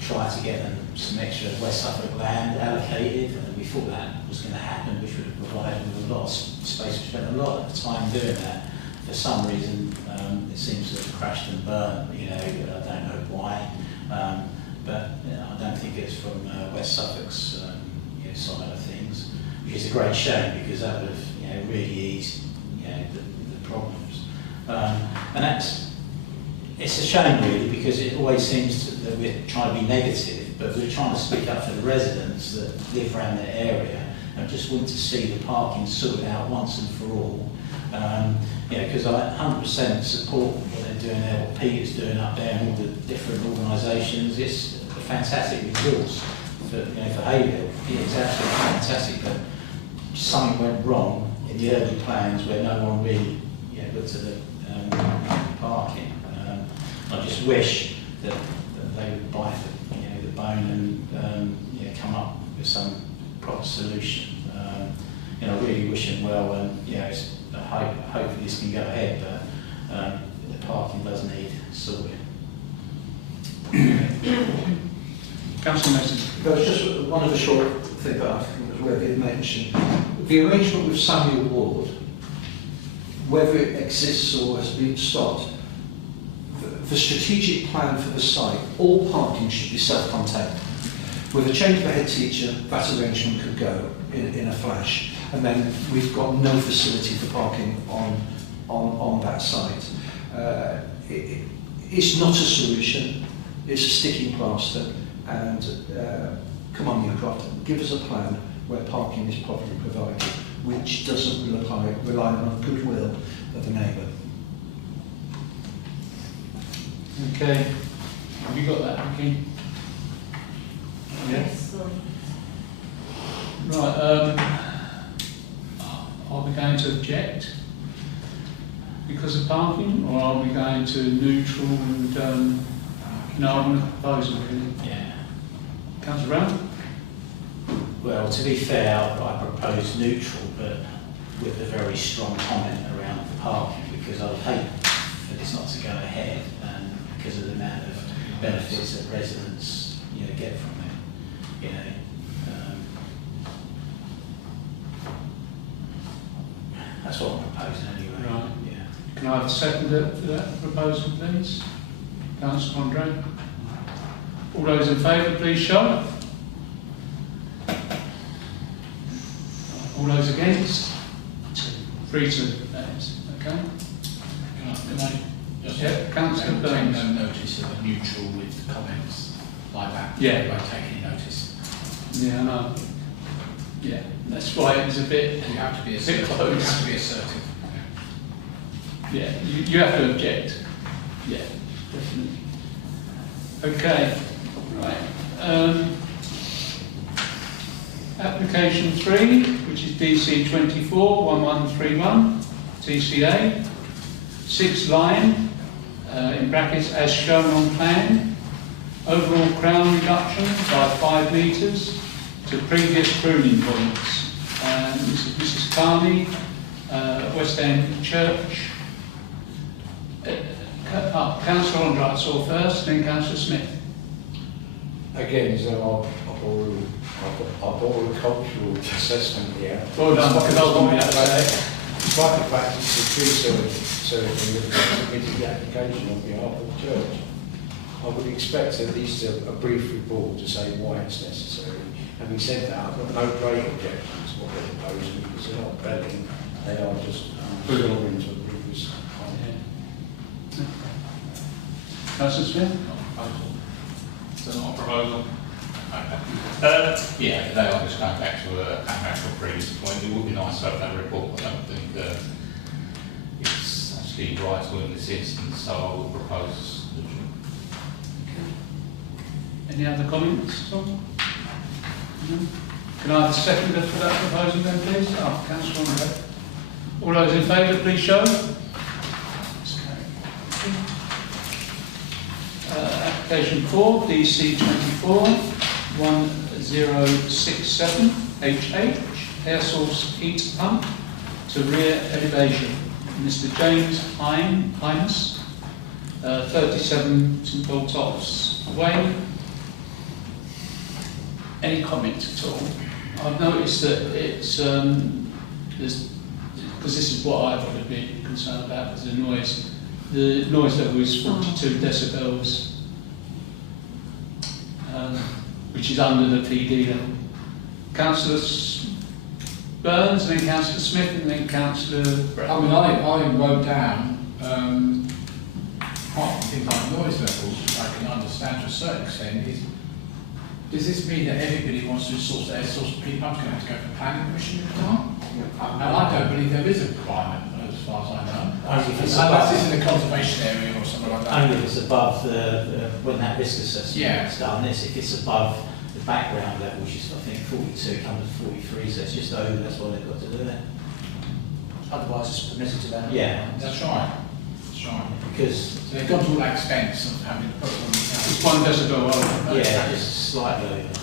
try to get them some extra West Suffolk land allocated, and we thought that was going to happen, which would have provided them with a lot of space. We spent a lot of time doing that. for some reason, it seems to have crashed and burned, you know, I don't know why. But you know, I don't think it's from West Suffolk's you know, side of things, which is a great shame because that would have, you know, really eased, you know, the problems. And it's a shame really because it always seems that we're trying to be negative, but we're trying to speak up for the residents that live around that area and just want to see the parking sorted out once and for all. You know, because I 100% support what they're doing there, what Peter's doing up there and all the different organisations. It's a fantastic resource for, you know, for Haverhill. It's absolutely fantastic, but something went wrong in the early plans where no one really, you know, looked at the parking. I just wish that they would bite the, you know, the bone and you know, come up with some proper solution. You know, I really wish them well, and you know, hopefully this can go ahead, but the parking does need sorting. Councillor Mason. There was just one other short thing that I think was worth it mentioned. The arrangement with Samuel Ward, whether it exists or has been stopped, the strategic plan for the site, all parking should be self-contained. With a change of a head teacher, that arrangement could go in a flash, and then we've got no facility for parking on that site. It's not a solution, it's a sticking plaster, and come on, Newcroft, give us a plan where parking is properly provided, which doesn't rely on goodwill of the neighbour. Okay, have you got that, Vicky? Yes. Right, are we going to object because of parking, or are we going to neutral and no, I'm going to propose it really? Yeah. Councillor Brown? Well, to be fair, I propose neutral, but with a very strong comment around the parking, because I'd hate for this not to go ahead, and because of the amount of benefits that residents, you know, get from it, you know. That's what I'm proposing anyway. Right. Yeah. Can I have a seconder for that proposal, please? Councillor Andre. All those in favour, please show. All those against? 3-2, that is. Okay. Can I just Yeah, Councillor take Burns. no notice of a neutral with comments like that? Yeah. I won't take any notice. Yeah, I know. Yeah, that's why it was a bit. You have to be Bit assertive. close. You have to be assertive. Yeah, you have to object. Yeah, definitely. Okay, right. Application 3, which is DC 24-1131, TCA, 6 line, in brackets as shown on plan, overall crown reduction by 5 metres to previous pruning points. This is Mrs. Carney, West End Church. Councillor Andre saw first, then Councillor Smith. Again, so I've cultural assessment here. Well done, because I was going to be able to say. Despite the fact it's the tree service that submitted the application on behalf of the church, I would expect at least a brief report to say why it's necessary. Having said that, I've got no great objections to what they're proposing because they're not begging, they are just restoring to the previous time. Councillor Smith? So not a proposal? Yeah, they are just going back to a previous point. It would be nice to have that report, but I don't think it's actually right to in this instance, so I will propose. Any other comments? No? Can I have a seconder for that proposal then, please? Oh, Councillor Andre. All those in favour, please show. Application 4, DC 24-1067, HH, air source heat pump to rear elevation. Mr. James Hines, 37 St Paul Tops Way. Any comment at all? I've noticed that it's there's because this is what I've got a bit concerned about, because the noise level is 42 decibels, which is under the PD level. Councillor Burns, and then Councillor Smith, and then Councillor Brett. I mean, I wrote down apart from things like noise levels, which I can understand to a certain extent, is does this mean that everybody wants to source air source heat pumps going to have to go for planning permission every time? And I don't believe there is a requirement, as far as I know. Only if it's Unless above, it's in a conservation area or something like that. only if it's above when that risk assessment Yeah. is done. If it's above the background level, which is I think 42, it comes to 43, so it's just over, that's why they've got to do it. Otherwise it's permitted to them. Yeah, That's right. That's right. because, So they've gone to all that expense of having to put it on the It's 1 decibel over. yeah, just slightly over.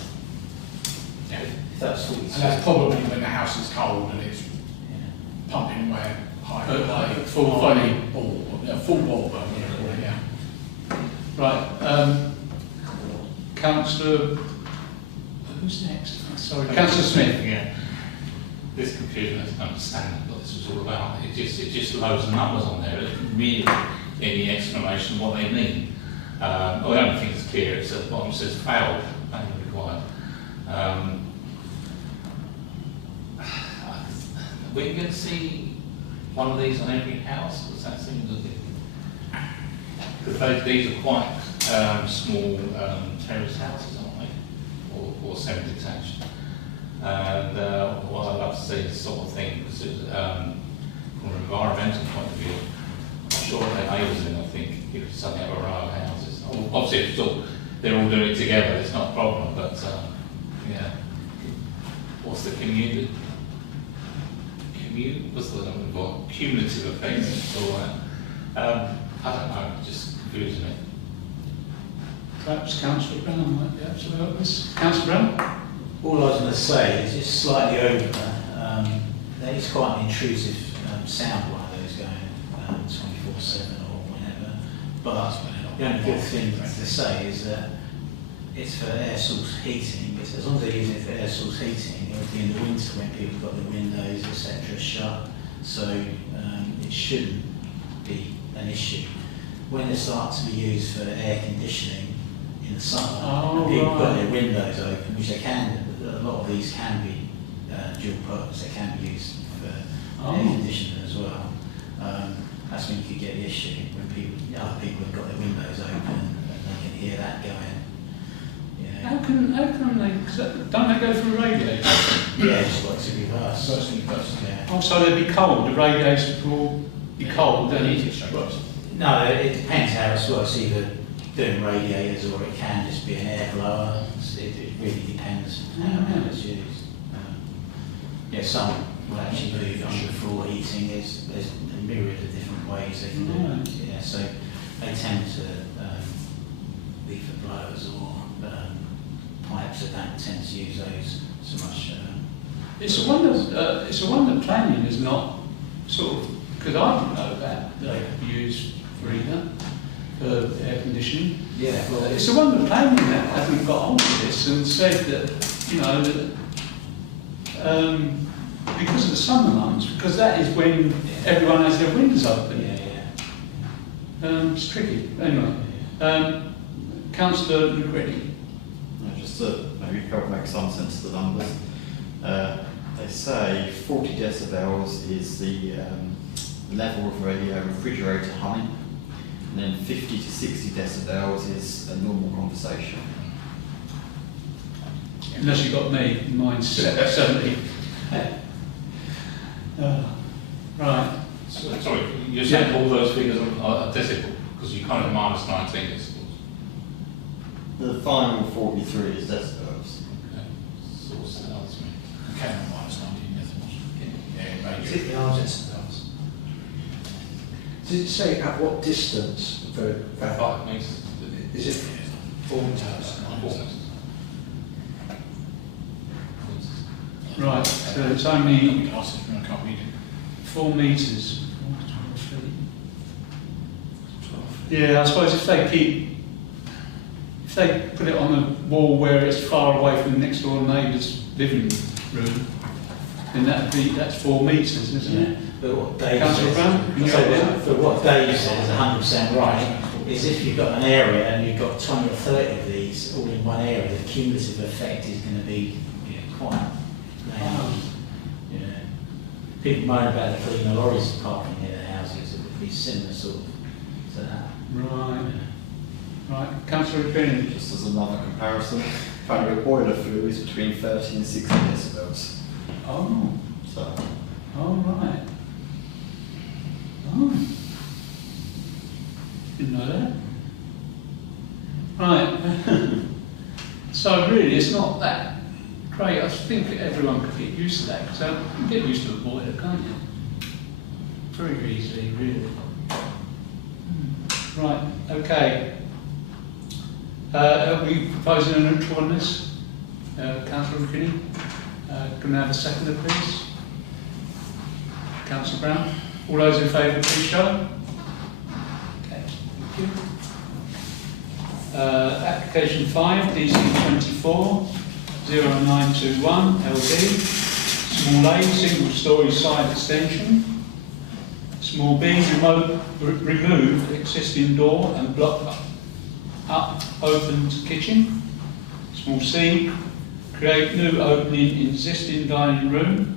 Yeah. If that's 42. And that's probably when the house is cold and it's Yeah. pumping away high, Full high volume. ball, full ball, but yeah. Right, Councillor, who's next? Sorry, Councillor Smith. Yeah. This computer doesn't understand what this was all about. It just loads of numbers on there. It doesn't really any explanation of what they mean. I don't think it's clear. It's at the bottom, it says failed, planning required. We're going to see one of these on every house. Does that seem to be? Because these are quite small terrace houses, aren't they? Or semi-detached. And what I'd love to see is this sort of thing, because from an environmental point of view, I'm sure they're neighbours in, I think, if you suddenly have a row of houses. Obviously, if they're all doing it together, it's not a problem, but yeah. What's the what's the number for? Cumulative effects or I don't know, just confusing me. Perhaps Councillor Brown might be able to help us. Councillor Brown? All I was going to say is it's slightly over. There is quite an intrusive sound like those going 24/7 or whenever. But the only good thing to say is that it's for air source heating. It's, as long as they're using it for air source heating, it'll be in the winter when people have got their windows, etc. shut. So it shouldn't be an issue. When they start to be used for air conditioning in the summer, and people got their windows open, which they can, a lot of these can be dual purpose, they can be used for air conditioning as well. That's when you could get the issue, when other people have got their windows open and they can hear that going. Yeah, How can they, don't they go through radiators? yeah, it's like to reverse. First thing first. Yeah. Also, they'd be cold, the radiators will be cold, then heat it. No, it depends how it's works, either doing radiators or it can just be an air blower. It really depends how it's used. Yeah, some will actually move underfloor heating. There's a myriad of different ways they can do it. Yeah, so they tend to be for blowers or pipes that don't tend to use those so much. It's a wonder planning is not sort of, because I didn't know that they could be used for either, for air conditioning. Yeah, well, It's a wonder planning that hasn't got on with this and said that, you know, that because of the summer months, because that is when everyone has their windows open. It's tricky. Anyway, Councillor McCready. Just to maybe make some sense of the numbers. They say 40 decibels is the level of a refrigerator humming, and then 50 to 60 decibels is a normal conversation. Unless you've got me, mine's 70. Right. So, sorry, you're saying all those figures are decibel, because you kind of minus 19 decibels. The final 43 is decibels. Okay. So what's that answer mean? Okay, minus 19 decibels. Yeah, Is maybe. it the artist? Does it say at what distance? 5 metres. Is it 4 meters? 4 metres. Right, so it's only I can't read it. 4 metres. Yeah, I suppose if they put it on a wall where it's far away from the next door neighbour's living room, then that's 4 metres, isn't it? But what Dave Councillor Brown, can you so help that? but what Dave says is 100% right, is if you've got an area and you've got 20 or 30 of these all in one area, the cumulative effect is going to be quite people moan about the cleaner lorries parking near the houses, it would be similar sort of to that. Right. Right. Councillor Finnan. Just as another comparison, apparently boiler flue is between 30 and 60 decibels. Oh. So, Oh, right. Oh. Didn't know that. Right. So really, it's not that great. I think everyone could get used to that. So you can get used to a boiler, can't you? Very easily, really. Right. Okay. Are we proposing a neutral on this? Councillor McKinney? Can we have a seconder, please? Councillor Brown? All those in favour, please show. Okay, thank you. Application 5, DC 24 0921 LD. Small A, single storey side extension. Small B, remove existing door and block up opened kitchen. Small C, create new opening in existing dining room.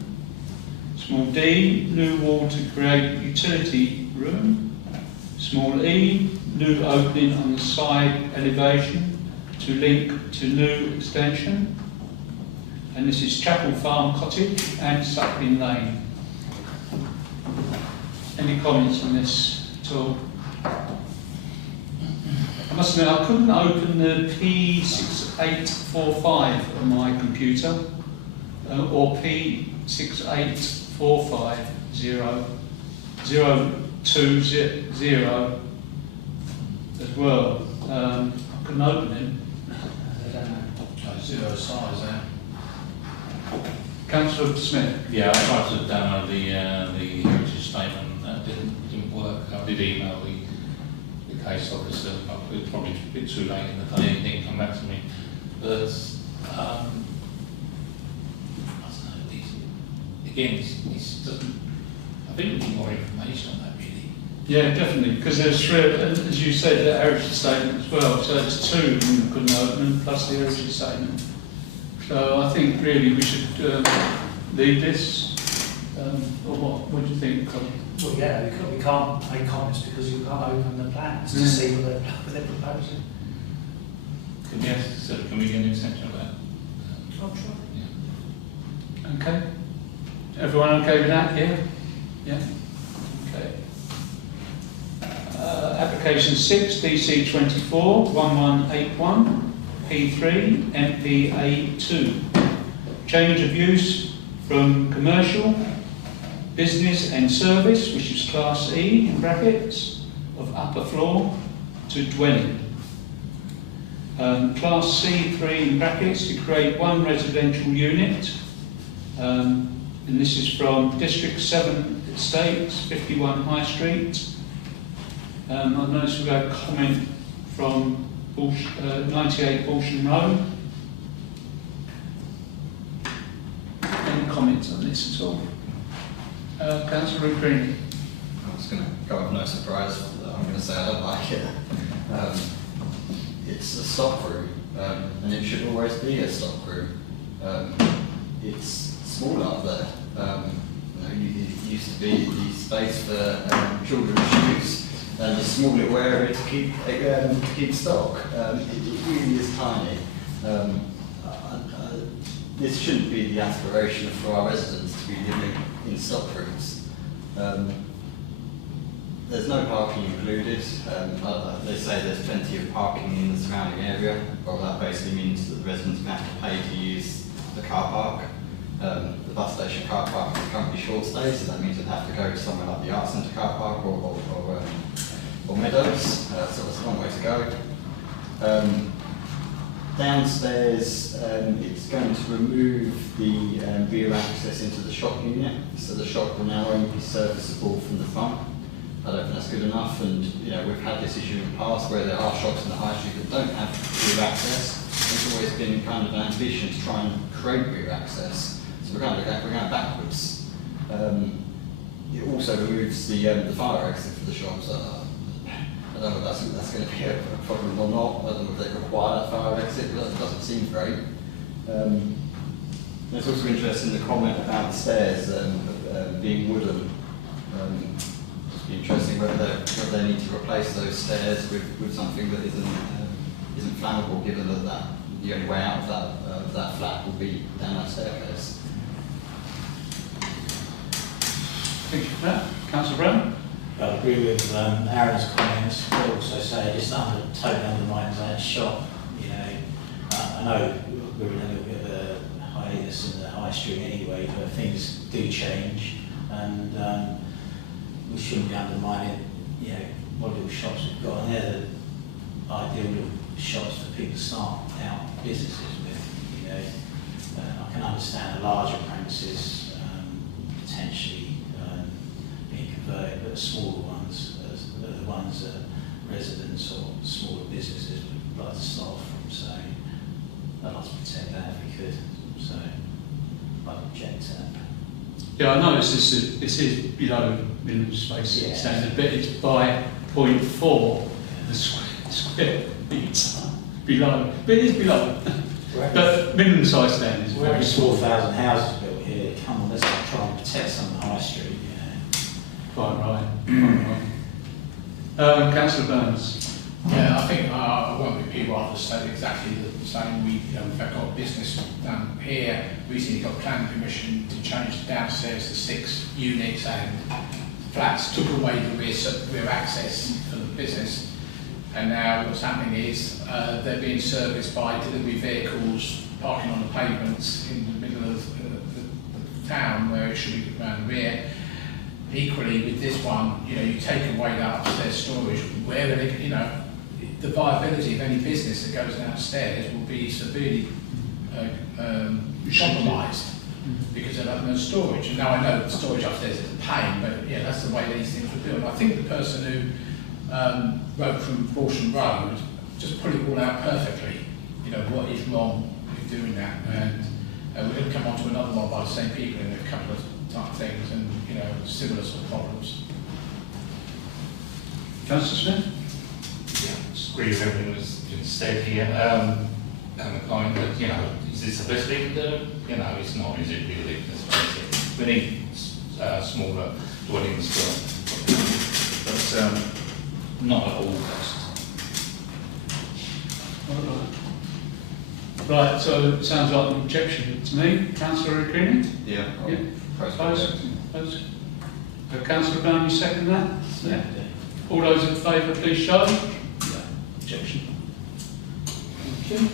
Small D, new wall to create utility room. Small E, new opening on the side elevation to link to new extension. And this is Chapel Farm Cottage and Suckling Lane. Any comments on this at all? I must admit, I couldn't open the P6845 on my computer, or P68450020 as well. I couldn't open it. I don't know. Zero size there. Councillor Smith. Yeah, I tried to download the heritage statement. That didn't work. I did email the case officer, but it was probably a bit too late in the day. He didn't come back to me. But I don't know. Again, he's doesn't. I think we need more information on that, really. Yeah, definitely, because there's 3, as you said, the heritage statement as well. So there's 2 we couldn't open, plus the heritage statement. So I think really we should leave this. Or what do you think, Colin? Well, yeah, we can't make comments because you can't open the plans to see what they're proposing. Can we get an extension of that? I'll try. Yeah. Okay. Everyone okay with that? Yeah? Yeah? Okay. Application 6, DC 24 1181 P3 MPA2. Change of use from commercial, business and service, which is Class E in brackets, of upper floor, to dwelling. Class C3 in brackets to create 1 residential unit. And this is from District 7 Estates, 51 High Street. I noticed we've got a comment from 98 Balsham Road. Any comments on this at all? Councillor Green. I'm just going to go with no surprise. I'm going to say I don't like it. It's a stock room, and it should always be a stock room. It's small up there. It used to be the space for children's shoes and a small little area to keep stock. It really is tiny. This shouldn't be the aspiration for our residents to be living in stock rooms. There's no parking included. They say there's plenty of parking in the surrounding area. Well, that basically means that the residents have to pay to use the car park. The bus station car park is currently short stay, so that means they'd have to go to somewhere like the Arts Centre car park or Meadows, so it's a long way to go. Downstairs, it's going to remove the rear access into the shop unit, so the shop will now only be serviceable from the front. I don't think that's good enough, and we've had this issue in the past where there are shops in the high street that don't have rear access. There's always been kind of an ambition to try and create rear access, So we're going backwards. It also removes the fire exit for the shops. I don't know if that's going to be a problem or not. I don't know if they require a fire exit, but it doesn't seem great. It's also interesting the comment about the stairs being wooden. It'd be interesting whether they need to replace those stairs with something that isn't flammable, given that the only way out of that flat will be down that staircase. Thank you for that. Councillor Brown? I agree with Aaron's comments, but also say it just totally undermines that shop. You know, I know we're in a little bit of a hiatus in the high street anyway, but things do change, and we shouldn't be undermining, you know, what little shops we've got. And they're the ideal little shops for people to start out businesses with. You know, I can understand larger premises potentially being converted, but the smaller ones are the ones that residents or smaller businesses would like to start from. So I'd like to protect that if we could. So I'd object to that. Yeah, I noticed this is below minimum space standard, but it's by 0.4 the square metre below. But it is below. But minimum size standard is We're having very small. 4,000 houses built here. Come on, let's not try and protect some of the high street. Quite right. Quite right. Councillor Burns. Yeah, I think I won't repeat what I've said exactly the same. We've got a business down here, recently got planning permission to change downstairs to 6 units and flats, took away the rear access for the business. And now what's happening is they're being serviced by delivery vehicles parking on the pavements in the middle of the town where it should be around the rear. Equally with this one, you take away that upstairs storage, where are they, the viability of any business that goes downstairs will be severely compromised because they'll have no storage. And now I know storage upstairs is a pain, but yeah, that's the way these things were built. I think the person who wrote from Horsham Road just put it all out perfectly. What is wrong with doing that, and we're going to come on to another one by the same people in a couple of type things, and similar sort of problems. Councillor Smith? Yeah, just agree with everything that's been said here. And the point that, is this the best thing to do? It's not, is it really? Let's face it. We need smaller dwellings, but not at all cost. Right, so it sounds like an objection to me. Councillor O'Kearney? Yeah. Yeah. Opposed? Councillor Brown, you second that? Yeah. All those in favour, please show. Yeah. Objection. Thank you.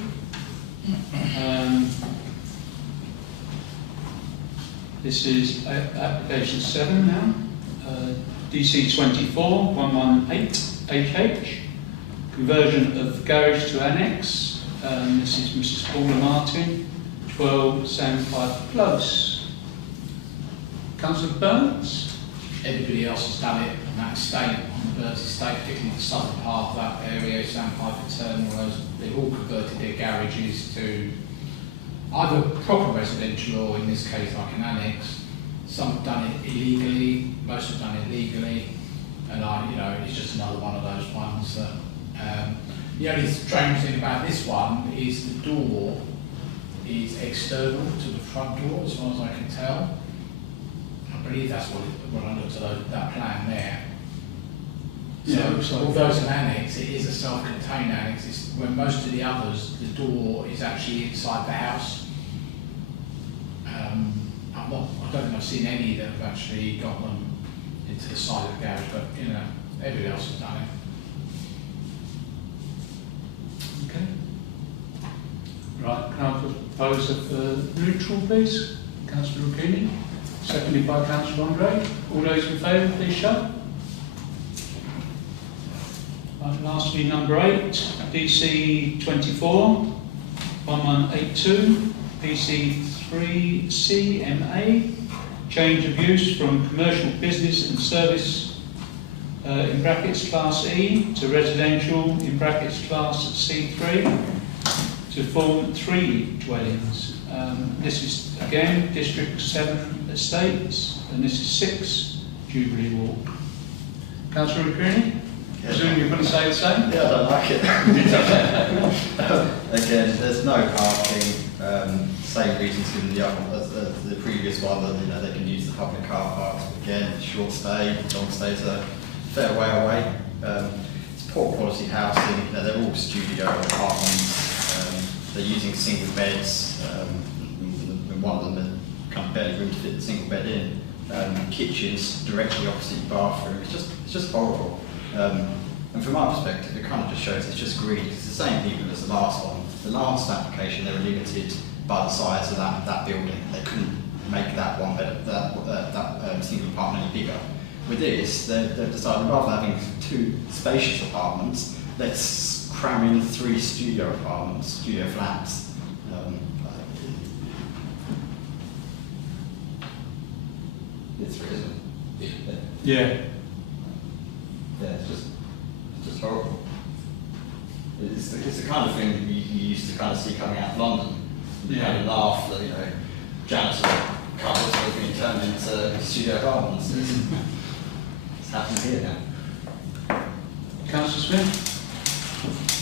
This is application 7 now. DC 24 118 HH. Conversion of garage to annex. This is Mrs. Paula Martin, 12 Sandpiper Close. Councillor Burns? Everybody else has done it on that estate, on the Burns estate, particularly the southern part of that area, Sandpiper Terminal, they've all converted their garages to either proper residential or in this case like an annex. Some have done it illegally, most have done it legally, and it's just another one of those ones that the only strange thing about this one is the door is external to the front door, as far as I can tell. I believe that's what I looked at that plan there. So, although it's an annex, it is a self-contained annex. Where most of the others, the door is actually inside the house. I don't think I've seen any that have actually got them into the side of the garage, but everybody else has done it. Okay. Right, can I propose a neutral, please? Councillor O'Kearney, seconded by Councillor Andre. All those in favour, please show. Right, lastly, number 8, DC 24 1182, PC 3 CMA, change of use from commercial business and service in brackets Class E to residential in brackets Class C3 to form 3 dwellings. This is, again, District 7 Estates, and this is 6 Jubilee Walk. Councillor Greene, presume you're going to say the same? Yeah, I don't like it. Again, there's no parking. Same reasons given as the previous one, that they can use the public car parks. Again, short stay, long stay's a fair way away. It's poor quality housing. They're all studio apartments. They're using single beds. And one of them has kind of barely room to fit the single bed in. Kitchens directly opposite the bathroom. It's just horrible. And from my perspective, it kind of just shows it's just greed. It's the same people as the last one. The last application, they were limited by the size of that building. They couldn't make that one better, that single apartment any bigger. With this, they've decided rather than having 2 spacious apartments, let's cram in 3 studio apartments, studio flats. It's 3, isn't it? Yeah. Yeah, it's just horrible. It's the kind of thing that you used to kind of see coming out of London. You kind of laugh that, janitor cupboards are being turned into studio apartments. It's happening here now. Councillor Smith?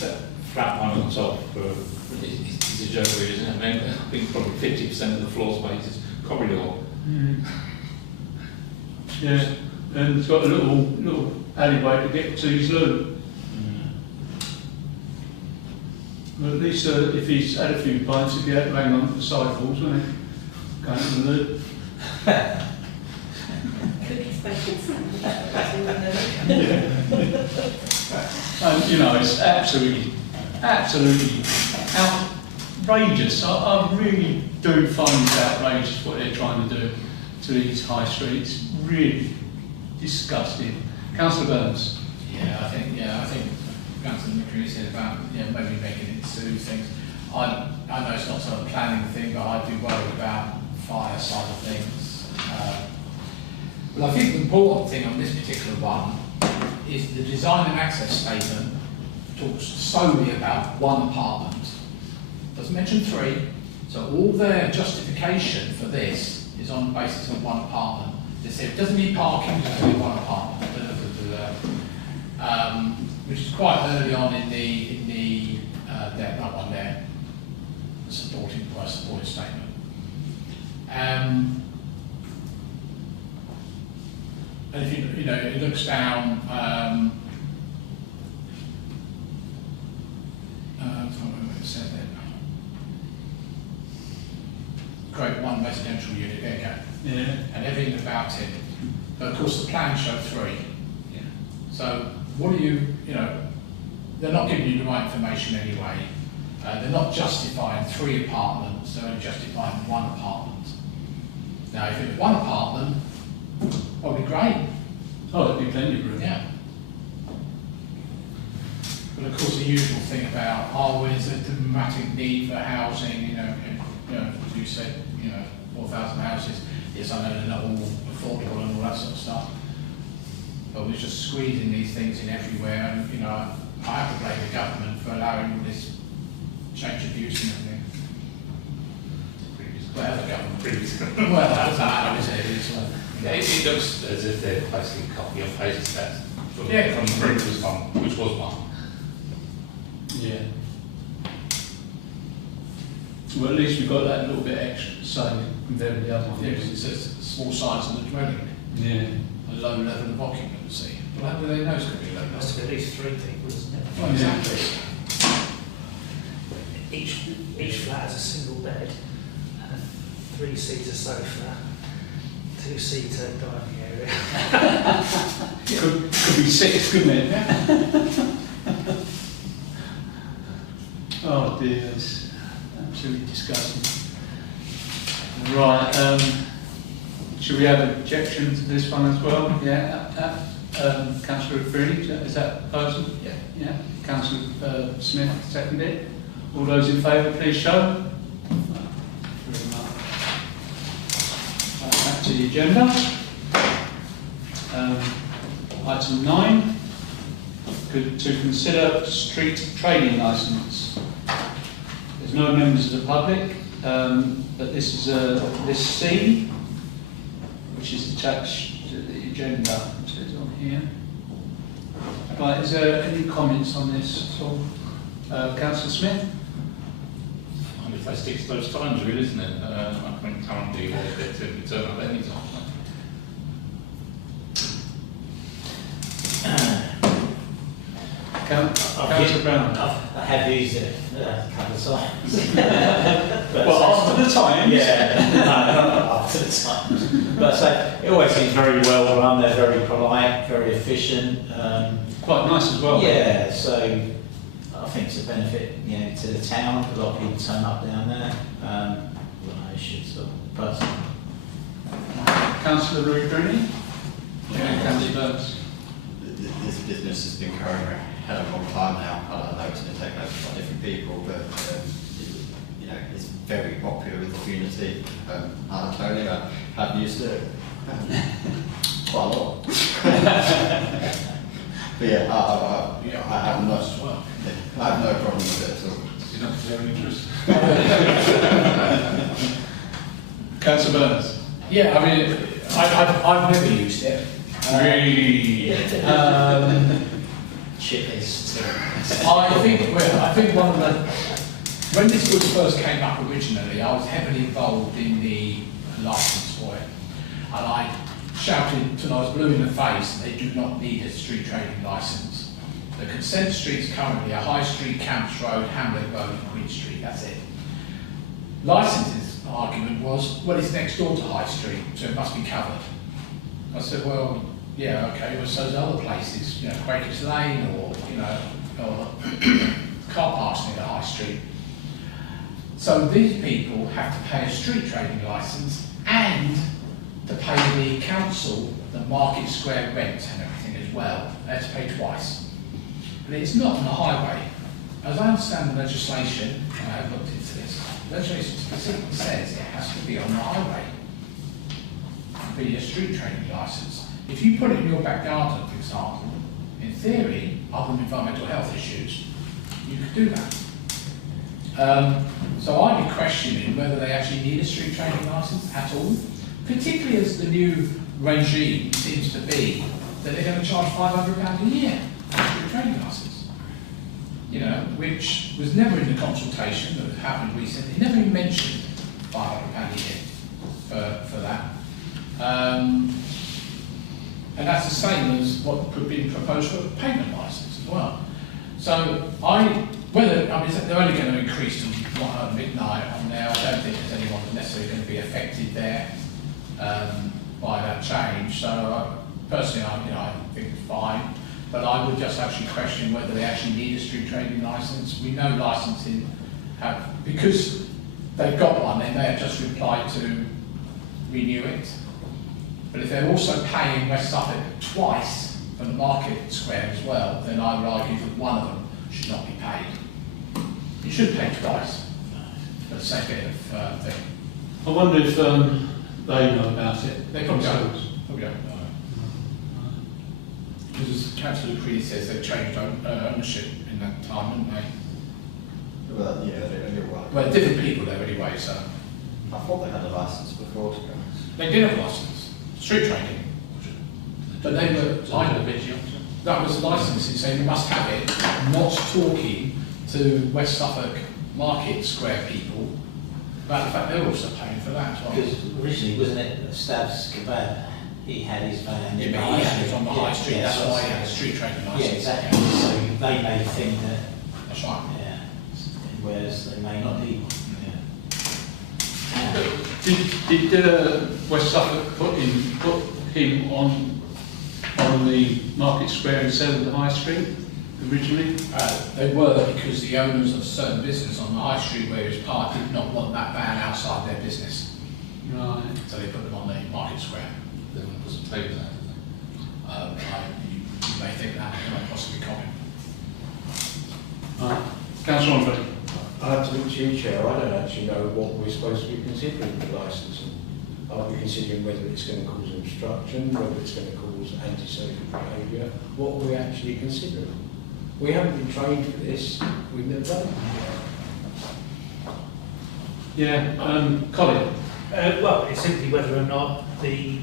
That flat one on top is a joke, really, isn't it? I think probably 50% of the floor space is corridor. Yeah, and it's got a little alleyway to get to his loo. Well, at least if he's had a few pints, he'd be able to hang on to the sidewalls, wouldn't he? Going to the loo. Cookies, bacon, And it's absolutely outrageous. I really do find it outrageous what they're trying to do to these high streets. Really disgusting. Councillor Burns. Yeah, I think Councillor McCready said about maybe making it 2 things. I know it's not sort of a planning thing, but I do worry about fire side of things. Well, I think the important thing on this particular one is the design and access statement talks solely about 1 apartment. Doesn't mention 3, so all their justification for this is on the basis of 1 apartment. They say it doesn't need parking, just only 1 apartment. Which is quite early on in the that one there, the supporting statement. And if it looks down. I can't remember what it said there. Create 1 residential unit. There you go. Yeah. And everything about it. But of course, the plans show 3. So what are they're not giving you the right information anyway. They're not justifying 3 apartments, they're only justifying 1 apartment. Now, if it was 1 apartment, that would be great. Oh, there'd be plenty of room. Yeah. But of course, the usual thing about, is a dramatic need for housing, as you said, 4,000 houses. Yes, I know they're not all affordable and all that sort of stuff. But we're just squeezing these things in everywhere, and I have to blame the government for allowing all this change of use and everything. Well, the government previously. Well, that's how it is. It looks as if they're basically copy and paste that from the previous one, which was 1. Yeah. Well, at least we've got that little bit extra saying compared with the other one. Yeah, because it says small size of the dwelling, Yeah. a low level of occupancy. Well, how do they know it's going to be low level? Must have at least 3 people, isn't it? Well, exactly. Each flat has a single bed, and a 3-seater sofa, 2-seater dining area. Could be 6, couldn't it? Oh dear, it's absolutely disgusting. Right, should we have objection to this one as well? Yeah, Councillor Freely, is that proposal? Yeah. Councillor Smith, seconded. All those in favour, please show. Very much. Back to the agenda. Item 9, to consider street trading licence. There's no members of the public. but this is list C, which is attached to the agenda. It says on here. Right, is there any comments on this at all? Councillor Smith? And if they stick to those times, really, isn't it? I think currently they turn up any time. Councillor Brown? I have used it a couple of times. Well, after the time? Yeah, no, after the time. But so, it always seems very well run, they're very polite, very efficient. Quite nice as well. Yeah, so I think it's a benefit, you know, to the town. A lot of people turn up down there. No issues, so personally. Councillor Rooney? Yeah, Councillor Burns. This business has been going a hell of a long time now. I don't know, it's been taken over by different people, but you know, it's very popular with the community. Anatolia, I've used it quite a lot. But yeah, I have no problem with it at all. You're not very interest. Councillor Burns? Yeah, I mean, I've never used it. Really? Chippies. I think one of the, when this was first came up originally, I was heavily involved in the licence for it. And I shouted till I was blue in the face that they do not need a street trading licence. The consent streets currently are High Street, Camps Road, Hamlet Road and Queen Street, that's it. Licences argument was, well, it's next door to High Street, so it must be covered. I said, well, yeah, okay, well, so there's other places, you know, Quakers Lane or, you know, or car parks near the High Street. So these people have to pay a street trading licence and to pay the council the Market Square rent and everything as well. They have to pay twice. But it's not on the highway. As I understand the legislation, and I have looked into this, legislation specifically says it has to be on the highway. Be a street trading licence. If you put it in your back garden, for example, in theory, other than environmental health issues, you could do that. So I'd be questioning whether they actually need a street trading licence at all, particularly as the new regime seems to be that they're going to charge £500 a year for a street trading licence. You know, which was never in the consultation that happened recently. Never even mentioned £500 a year for that. And that's the same as what could be proposed for a payment licence as well. So they're only going to increase to midnight on there. I don't think there's anyone necessarily going to be affected there by that change. So personally, I think it's fine. But I would just actually question whether they actually need a street trading licence. We know licensing because they've got one, they may have just replied to renew it. But if they're also paying West Suffolk twice for the Market Square as well, then I would argue that one of them should not be paid. You should pay twice for the same bit of thing. I wonder if they know about it. They probably don't. Probably don't know. Because as Councillor Creedy says, they've changed ownership in that time, haven't they? Well, yeah, they're right. Well, different people there anyway, so. I thought they had a licence before, to be honest. They did have a licence. Street trading. But they were, that was licensing saying we must have it, not talking to West Suffolk Market Square people about the fact they're also paying for that as well. Because originally, wasn't it Stav's kebab? He had his van. Yeah, but he had it on the high street, Yeah, that's why he had a street trading licence. Yeah, exactly. So they may think that, That's right. yeah, whereas they may not be. Did West Suffolk put him on the Market Square instead of the High Street originally? They were because the owners of a certain business on the high street where he was parked did not want that van outside their business. Right. So they put them on the Market Square. They want to put some tables out. You may think that might possibly comment. Right. Councillor Andre. I have to look to you, Chair. I don't actually know what we're supposed to be considering for licensing. Are we considering whether it's going to cause obstruction, whether it's going to cause antisocial behaviour? What are we actually considering? We haven't been trained for this. We've never done it. Colin? Well, it's simply whether or not the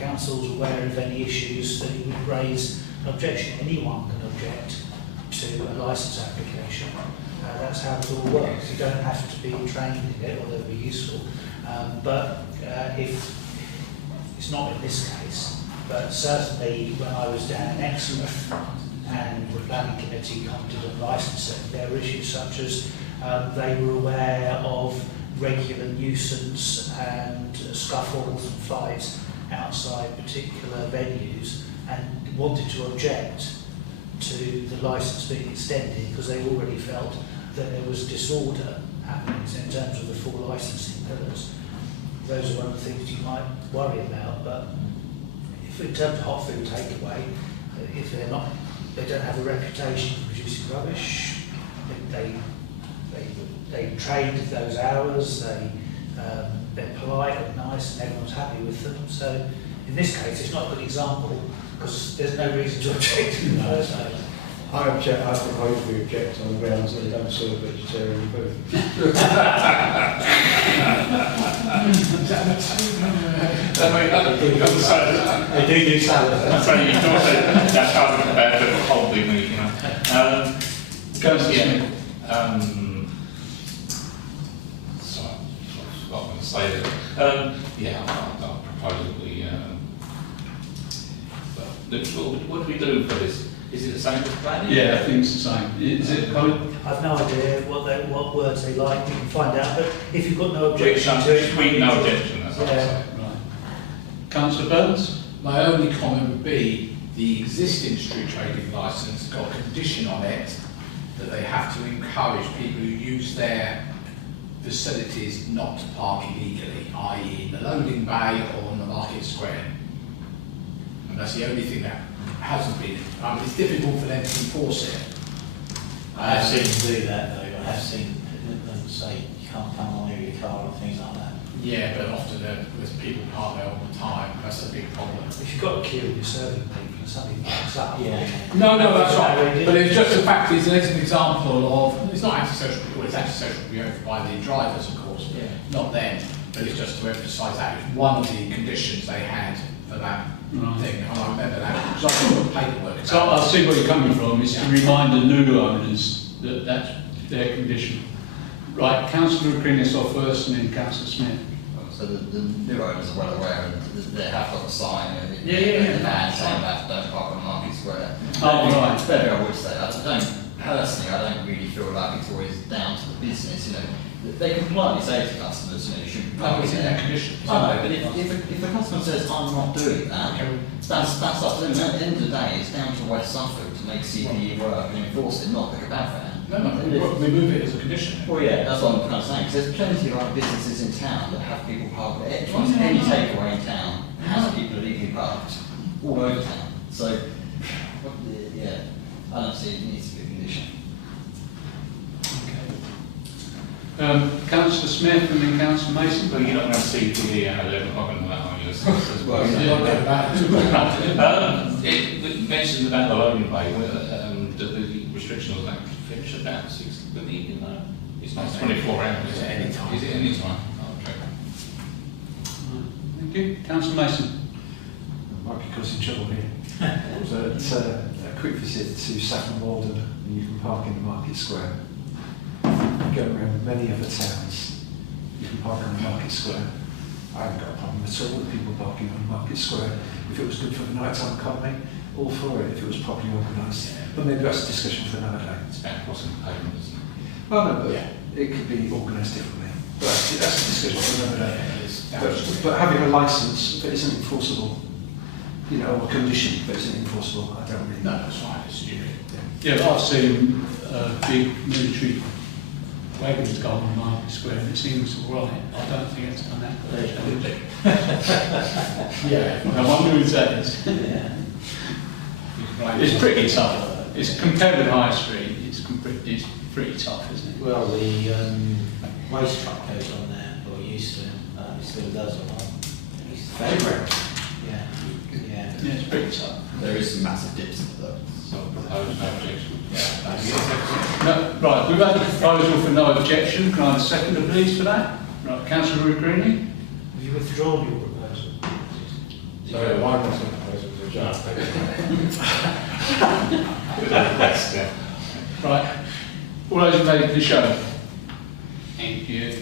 council's aware of any issues that you would raise an objection. Anyone can object to a licence application. That's how it all works. You don't have to be trained in it, although it would be useful. But if it's not in this case, but certainly when I was down in Exmouth and the planning committee commented on licensing, there were issues such as they were aware of regular nuisance and scuffles and fights outside particular venues and wanted to object to the licence being extended because they already felt that there was disorder happening in terms of the full licensing pillars. Those are one of the things you might worry about, but if in terms of hot food takeaway, if they don't have a reputation for producing rubbish, they trade those hours, they're polite and nice and everyone's happy with them. So in this case, it's not a good example because there's no reason to object in the first place. I propose we object on the grounds that they don't serve vegetarian food. They do salad. That's right, you can also, that's how I'm about the whole thing, you know. Sorry, I forgot what to say there. I'll propose that we, what do we do for this? Is it the same as planning? Yeah, I think it's the same. Is it, Colin? I've no idea what words they like. You can find out, but if you've got no objection to it, We no objection, that's what I say. Right. Councillor Burns? My only comment would be the existing street trading licence got a condition on it that they have to encourage people who use their facilities not to park illegally, i.e. in the loading bay or on the market square. And that's the only thing that hasn't been. It's difficult for them to enforce it. I have seen them do that though. I have seen them say you can't come on your car and things like that. Yeah, but often there's people park there all the time. That's a big problem. if you've got a queue and you're serving people and somebody backs up, No, that's right. But it's just the fact is there's an example of, it's not antisocial, well, it's antisocial behaviour by the drivers, of course, not them. But it's just to emphasise that it's one of the conditions they had for that thing. And I remember that because I got the paperwork. So I'll see where you're coming from. Is to remind the new owners that that's their condition. Right, Councillor Krinisov first and then Councillor Smith. So the new owners are well aware and they have got a sign and Yeah. the man saying that don't park on Market Square. Oh, right, Maybe fair. I would say that. I don't really feel like it's always down to the business, you know. They can politely say to customers, you know, you shouldn't park It's in there. their condition. I know, but if a customer says, I'm not doing that, that's up to them. At the end of the day, it's down to West Suffolk to make CPE work and enforce it, not the kebab van. No, we move it as a condition. Well, yeah, that's what I'm kind of saying, because there's plenty of other businesses in town that have people parked there. Any takeaway in town has people illegally parked all over town. So, yeah, I don't see it needs to be a condition. Councillor Smith and then Councillor Mason. Well, you're not going to see TV at 11 o'clock at night, are you? Well, It mentioned about the loading bay, the restriction on that could finish about 6 in the evening, though. It's not 24 hours. Is it any time? Is it any time? Oh, okay. Thank you. Councillor Mason. Might be causing trouble here. But a quick visit to Saffron Walden, and you can park in the Market Square. Go around many other towns, you can park on the Market Square. I haven't got a problem at all with people parking on the Market Square. If it was good for the nighttime economy, all for it, if it was properly organised. But maybe that's a discussion for another day. It's about crossing the pavement, isn't it? Well, no, but it could be organised differently. But that's a discussion for another day. But having a licence that isn't enforceable, you know, or a condition that isn't enforceable, I don't really. No, that's right, it's stupid. Yeah, but I've seen big military wagons go on the Market Square and it seems all right. I don't think it's done that. Yeah. I wonder who that is. It's pretty tough. It's compared with High Street, it's pretty tough, isn't it? Well, the waste truck goes on there, or used to, it still does a lot. It's favourite. Yeah. Yeah, it's pretty tough. There is some massive dips in it though. So, proposed no objection. Yeah, No, right, we've had a proposal for no objection. Can I have a seconder, please, for that? Right, Councillor Greeny. Have you withdrawn your proposal? So mine was a proposal to adjust. Right, all those in favour, please show. Thank you.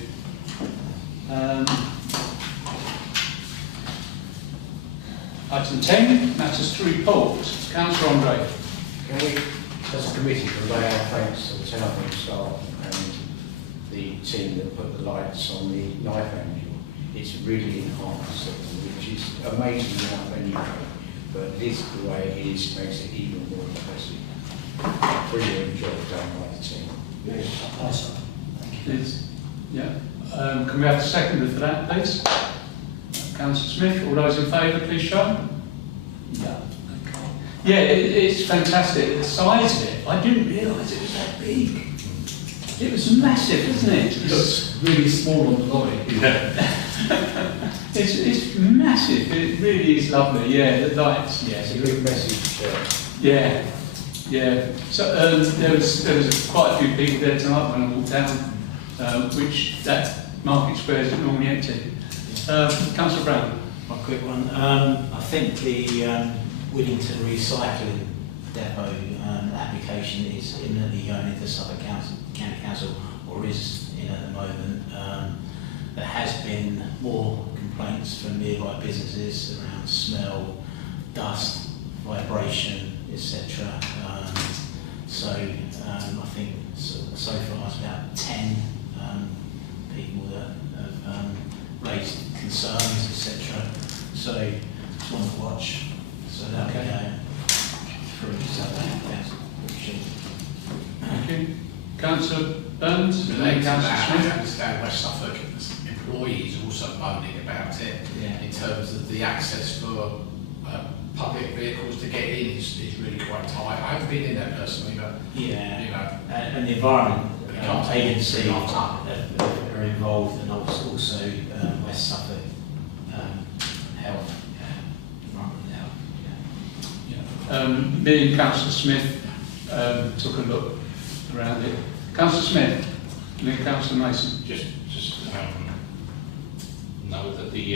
Item 10, matters to report. Councillor Andre. Can we, as a committee, convey our thanks to the town hall staff and the team that put the lights on the knife angle? It's really enhanced it, which is amazing now when you know, but it is the way it is, makes it even more impressive. Brilliant job done by the team. Awesome. Please. Yeah. Can we have a seconder for that, please? Councillor Smith, all those in favour, please show. Yeah. Okay. Yeah, it's fantastic. The size of it, I didn't realise it was that big. It was massive, isn't it? It looks really small on the lorry. It's massive. It really is lovely. Yeah, the lights. Yeah. It's a big message. Yeah. Yeah. So there was quite a few people there tonight when I walked down, which that market square is normally empty. Councillor Brown. One quick one. I think the Whittington Recycling Depot application is imminently going into Suffolk County Council, or is in at the moment. There has been more complaints from nearby businesses around smell, dust, vibration, etc. I think so far it's about 10 people that have raised concerns, etc. So just want to watch. So that'll be going through. So Thank you. Councillor Burns. Related to Councillor that, I Smith. understand West Suffolk employees also moaning about it in terms of the access for public vehicles to get in is really quite tight. I haven't been in there personally, but yeah, you know, and the environment agency are involved, and also West Suffolk Health, Environment Health. Me and Councillor Smith took a look around it. Councillor Smith, and then Councillor Mason. Just know that the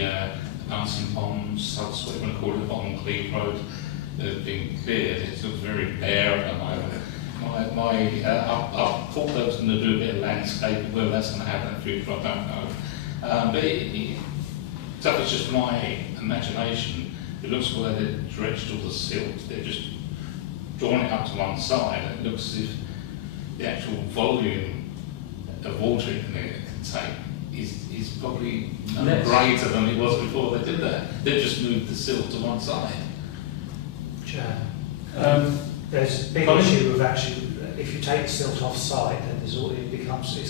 bouncing ponds, that's what we're going to call it, bottom Cleve Road, have been cleared. It looks very bare at the moment. I thought they was going to do a bit of landscaping, whether that's going to happen in the future, I don't know. That was just my imagination. It looks where they've dredged all the silt, they're just drawing it up to one side. It looks as if the actual volume of water it can take is probably no greater than it was before they did that. They've just moved the silt to one side. There's a big issue of actually, if you take silt off site, then it's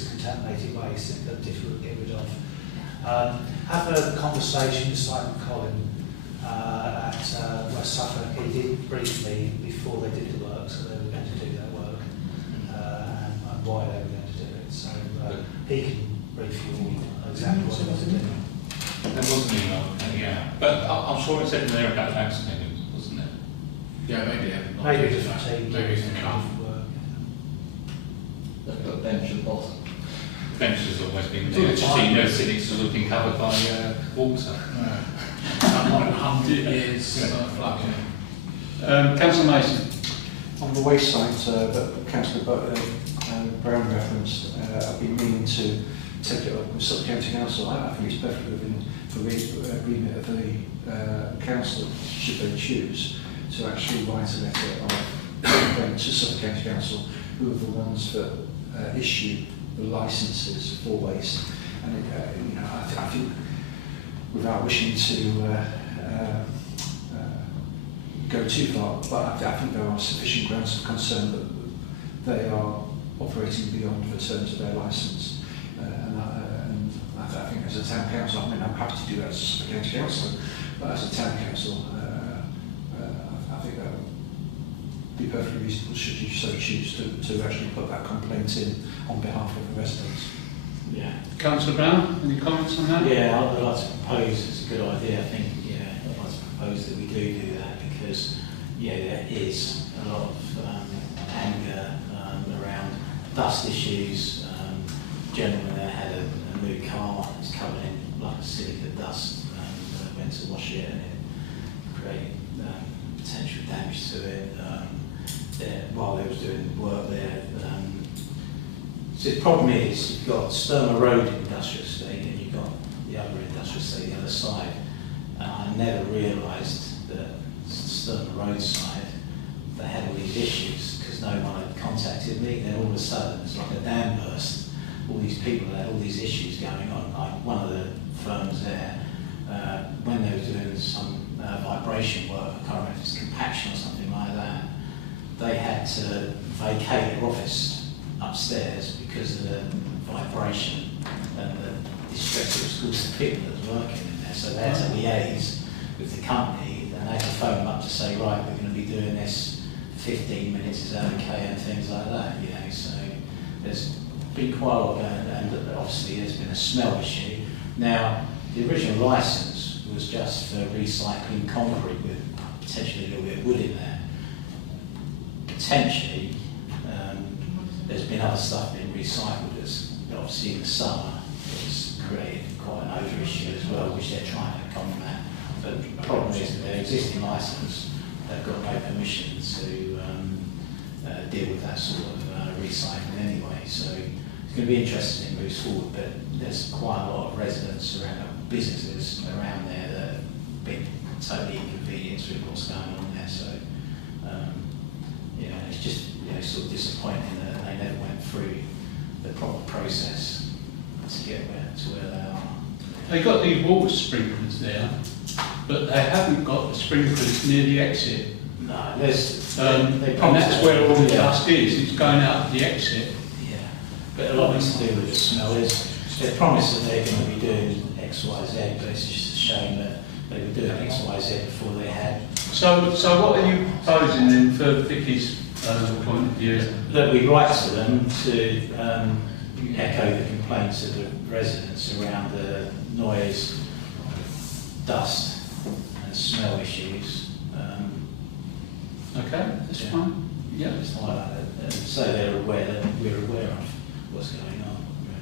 contaminated waste that difficult to get rid of. Have a conversation with Simon Collin at West Suffolk. He did brief me before they did the work, so they were going to do that work and why they were going to do it. So he can brief you all exactly what they want to do. There was an email, yeah. But I'm sure it said in there about vaccinated, wasn't it? yeah, maybe Maybe a different team. Maybe it's enough. They've got a bench at the bottom. Benches have always been there. Just so you know, cynics have been covered by water. 100 years flood. Councillor Mason. On the waste side, that Councillor Brown referenced, I've been meaning to take it up with Suffolk County Council. I think it's perfectly within the remit of the council, should they choose, to actually write a letter of complaint to Suffolk County Council, who are the ones that issue the licences for waste. And I think, without wishing to go too far, but I think there are sufficient grounds of concern that they are operating beyond the terms of their licence. I think as a town council, I mean, I'm happy to do that as a county councillor, but as a town council, I think that would be perfectly reasonable should you so choose to actually put that complaint in on behalf of the residents. Yeah. Councillor Brown, any comments on that? Yeah, I'd like to propose, it's a good idea, I think, I'd like to propose that we do that because, there is a lot of anger dust issues. Gentleman there had a new car, it's covered in like a silica dust, and went to wash it and it created potential damage to it. While they was doing work there, so the problem is you've got Sturmer Road Industrial Estate and you've got the other industrial estate the other side. I never realised that Sturmer Road side they had all these issues because no one had contacted me. Then all of a sudden it's like a dam burst. All these people had all these issues going on. Like one of the firms there, when they were doing some vibration work, I can't remember if it's compaction or something like that, they had to vacate their office upstairs because of the vibration and the distress it was causing the people that was working in there. So they had to liaise with the company and they had to phone them up to say, right, we're going to be doing this 15 minutes, is that okay, and things like that, you know. So there's been quite a lot going on, and obviously there's been a smell issue. Now, the original licence was just for recycling concrete with potentially a little bit of wood in there. Potentially, there's been other stuff being recycled as obviously in the summer it's created quite an odour issue as well, which they're trying to combat. But the problem is that their existing licence, they've got no permission to deal with that sort of recycling anyway. So it's going to be interesting to move forward, but there's quite a lot of residents around, businesses around there that have been totally inconvenienced with what's going on there. So it's just sort of disappointing that they never went through the proper process to get to where they are. They got these water sprinklers there, but they haven't got the sprinklers near the exit. No, there's and that's where all the dust is. It's going out the exit. Yeah, but a lot of it's to do with the smell. They've promised that they're going to be doing X, Y, Z, but it's just a shame that they were doing X, Y, Z before they had. So what are you proposing then for Vicky's point of view? That we write to them to echo the complaints of the residents around the noise, dust and smell issues. Okay, that's fine. Yeah, it's like that. And so they're aware that we're aware of what's going on.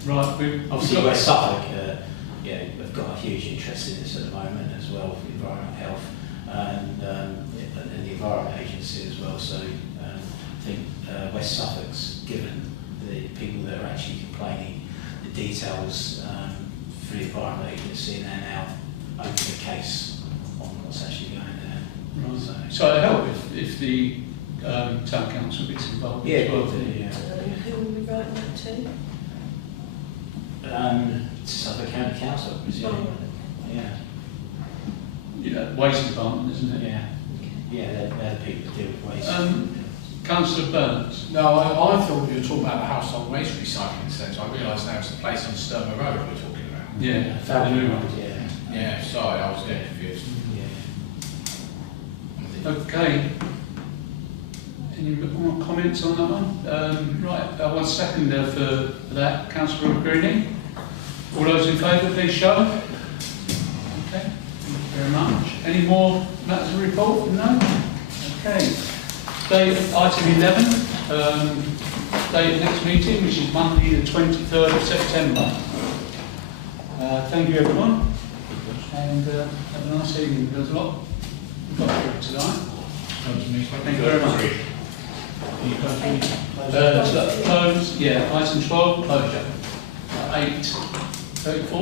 Right. Obviously, West Suffolk, have got a huge interest in this at the moment as well for environmental health and the Environment Agency as well. So I think West Suffolk's given the people that are actually complaining the details for the Environment Agency, and they're now open the case on what's actually going there. Right. So it'll help if the town council gets involved as well. Who will we writing that to? Suffolk County Council, I presume. Yeah, waste department, isn't it? Yeah. Yeah, they're the people that deal with waste. Councillor Burns. No, I thought you were talking about the household waste recycling centre. I realised now it's the place on Sturmer Road we're talking about. Yeah, Haverhill, Yeah, sorry, I was getting confused. Okay. Any more comments on that one? Right, one second there for that. Councillor Greeny. All those in favour, please show. Okay, thank you very much. Any more matters of report? No? Okay. Item 11, date of next meeting, which is Monday the 23rd of September. Thank you everyone, and have a nice evening. There's a lot we've got for tonight. Thank you very much. Close, item 12, closure. 8:34.